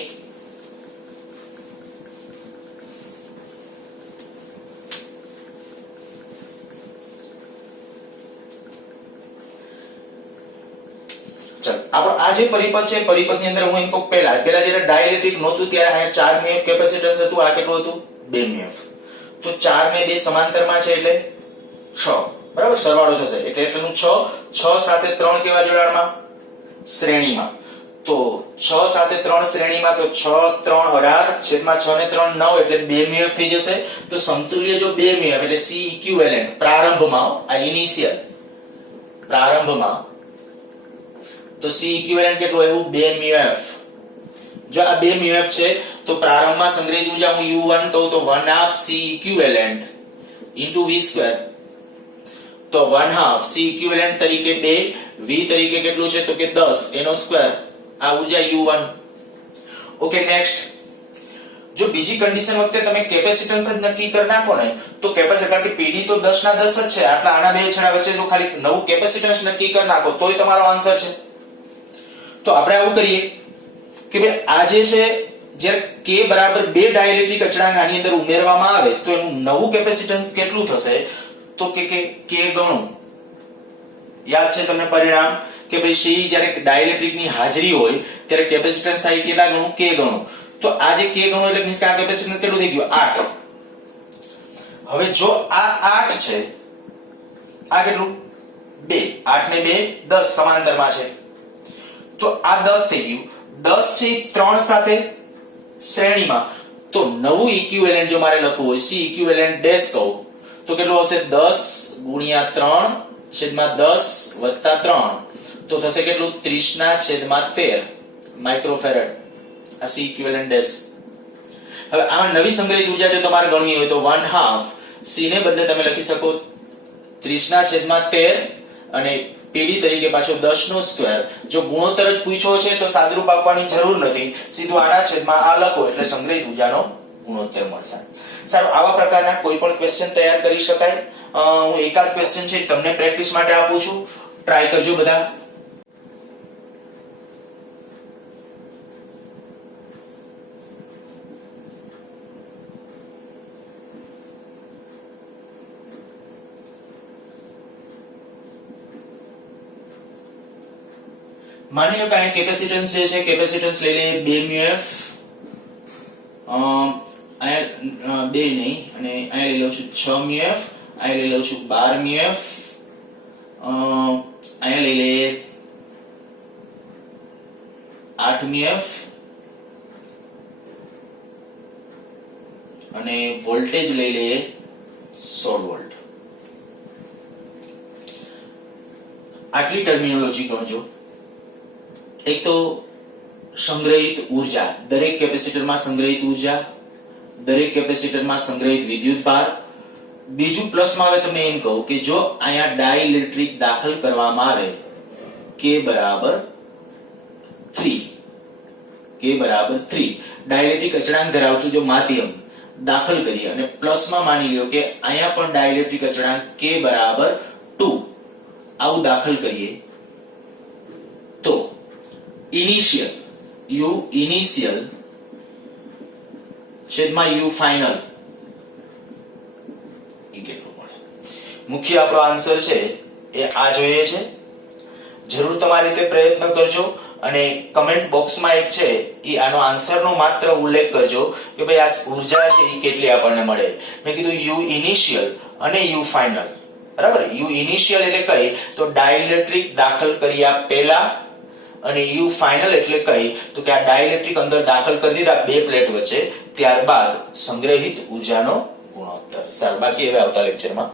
આપણો આ જે પરિપથ છે પરિપથની અંદર હું એમ કહું પહેલા જ્યારે ડાઇલેક્ટ્રિક નહોતું ત્યારે અહીંયા 4 μF કેપેસિટન્સ હતું. આ કેટલું હતું? 2 μF. તો 4 ને 2 સમાંતરમાં છે એટલે 6. બરાબર, સરવાળો થશે એટલે એટલું 6 સાથે 3 કેવા જોડાણમાં? શ્રેણીમાં. તો 6 સાથે 3 શ્રેણીમાં તો 6 3 18 છેદમાં 6 ને 3 9 એટલે 2 μF થઈ જશે. તો સમતુલ્ય જો 2 μF એટલે C ઇક્વિવેલેન્ટ પ્રારંભમાં આ ઇનિશિયલ પ્રારંભમાં તો C ઇક્વિવેલેન્ટ કેટલું આવ્યું? 2 μF. જો આ 2 μF છે તો પ્રારંભમાં સંગ્રહિત ઉર્જા હું U1 કહું તો 1/2 C ઇક્વિવેલેન્ટ V². તો 1/2 C ઇક્વિવેલેન્ટ તરીકે 2 V તરીકે કેટલું છે? તો કે 10 એનો સ્ક્વેર. આ ઉર્જા U1. Okay, next. જો બીજી કન્ડિશન વખતે તમે કેપેસિટન્સ જ નક્કી કરી નાખો ને તો કેપેસિટર કારણ કે PD તો 10 ના 10 જ છે. આટલા આના બે છેડા વચ્ચે જો ખાલી નવું કેપેસિટન્સ નક્કી કરી નાખો તોય તમારો આન્સર છે. તો આપણે આવું કરીએ કે ભાઈ આ જે છે જ્યારે K બરાબર 2 ડાઇલેક્ટ્રિક અચળાંક આની અંદર ઉમેરવામાં આવે તો એનું નવું કેપેસિટન્સ કેટલું થશે? તો કે K ગણું. યાદ છે તમને પરિણામ કે ભાઈ C જ્યારે ડાઇલેક્ટ્રિક ની હાજરી હોય ત્યારે કેપેસિટન્સ થાય કેટલા ગણું? K ગણું. તો આ જે K ગણું એટલે મીન્સ કે આ કેપેસિટન્સ કેટલું થઈ ગયું? 8. હવે જો આ 8 છે, આ કેટલું? 2. 8 ને 2 10 સમાંતરમાં છે. તો આ 10 થઈ ગયું. 10 છે 3 સાથે શ્રેણીમાં. તો નવું ઇક્વિવેલેન્ટ જો મારે લખવું હોય C ઇક્વિવેલેન્ટ ડેશ કહું તો કેટલું આવશે? 10 ગુણ્યા 3 છેદમાં 10 વત્તા 3 તો થશે કેટલું? 30 ના છેદમાં 13 માઇક્રોફેરાડ. આ C ઇક્વિવેલેન્ટ ડેશ. હવે આમાં નવી સંગ્રહિત ઉર્જા જો તમારે ગણવી હોય તો 1/2 C ને બદલે તમે લખી શકો 30 ના છેદમાં 13 અને PD તરીકે પાછો 10 નો સ્ક્વેર. જો ગુણોત્તર જ પૂછ્યો છે તો સાદરૂપ આપવાની જરૂર નથી, સીધું આના છેદમાં આ લખો એટલે સંગ્રહિત ઉર્જાનો ગુણોત્તર મળશે. સારું, આવા પ્રકારના કોઈ પણ ક્વેશ્ચન તૈયાર કરી શકાય. હું એકાદ ક્વેશ્ચન છે તમને પ્રેક્ટિસ માટે આપું છું, ટ્રાય કરજો બધા. માની લો કે અહીંયા કેપેસિટન્સ જે છે કેપેસિટન્સ લઈ લઈએ 2 મ્યુએફ, અહીંયા 2 નહીં, અને અહીંયા લઈ લઉં છું 6 મ્યુએફ, અહીંયા લઈ લઉં છું 12 મ્યુએફ, અહીંયા લઈ લઈએ 8 મ્યુએફ, અને વોલ્ટેજ લઈ લઈએ 16 વોલ્ટ. આટલી ટર્મિનોલોજી ગણજો. એક તો સંગ્રહિત ઉર્જા, દરેક કેપેસિટરમાં સંગ્રહિત ઉર્જા, દરેક કેપેસિટરમાં સંગ્રહિત વિદ્યુત ભાર. બીજું પ્લસમાં આવે તમને એમ કહું કે જો અહીંયા ડાઇલેક્ટ્રિક દાખલ કરવામાં આવે K બરાબર 3, ડાઇલેક્ટ્રિક અચળાંક ધરાવતું જો માધ્યમ દાખલ કરીએ અને પ્લસમાં માની લ્યો કે અહીંયા પણ ડાઇલેક્ટ્રિક અચળાંક K બરાબર 2 આવું દાખલ કરીએ તો ઇનિશિયલ U ઇનિશિયલ છેદમાં U ફાઇનલ એ કેટલું મળે. મુખ્ય આપણો આન્સર છે એ આ જોઈએ છે. જરૂર તમારી રીતે પ્રયત્ન કરજો અને કમેન્ટ બોક્સમાં એક છે એ આનો આન્સરનો માત્ર ઉલ્લેખ કરજો કે ભાઈ આ ઉર્જા છે એ કેટલી આપણને મળે. મેં કીધું U ઇનિશિયલ અને U ફાઇનલ, બરાબર. U ઇનિશિયલ એટલે કઈ તો ડાઇલેક્ટ્રિક દાખલ કર્યા પહેલા, અને U ફાઇનલ એટલે કઈ તો કે આ ડાઇલેક્ટ્રિક અંદર દાખલ કરી દીધા બે પ્લેટ વચ્ચે ત્યારબાદ સંગ્રહિત ઉર્જાનો ગુણોત્તર. સારું, બાકી હવે આવતા લેક્ચરમાં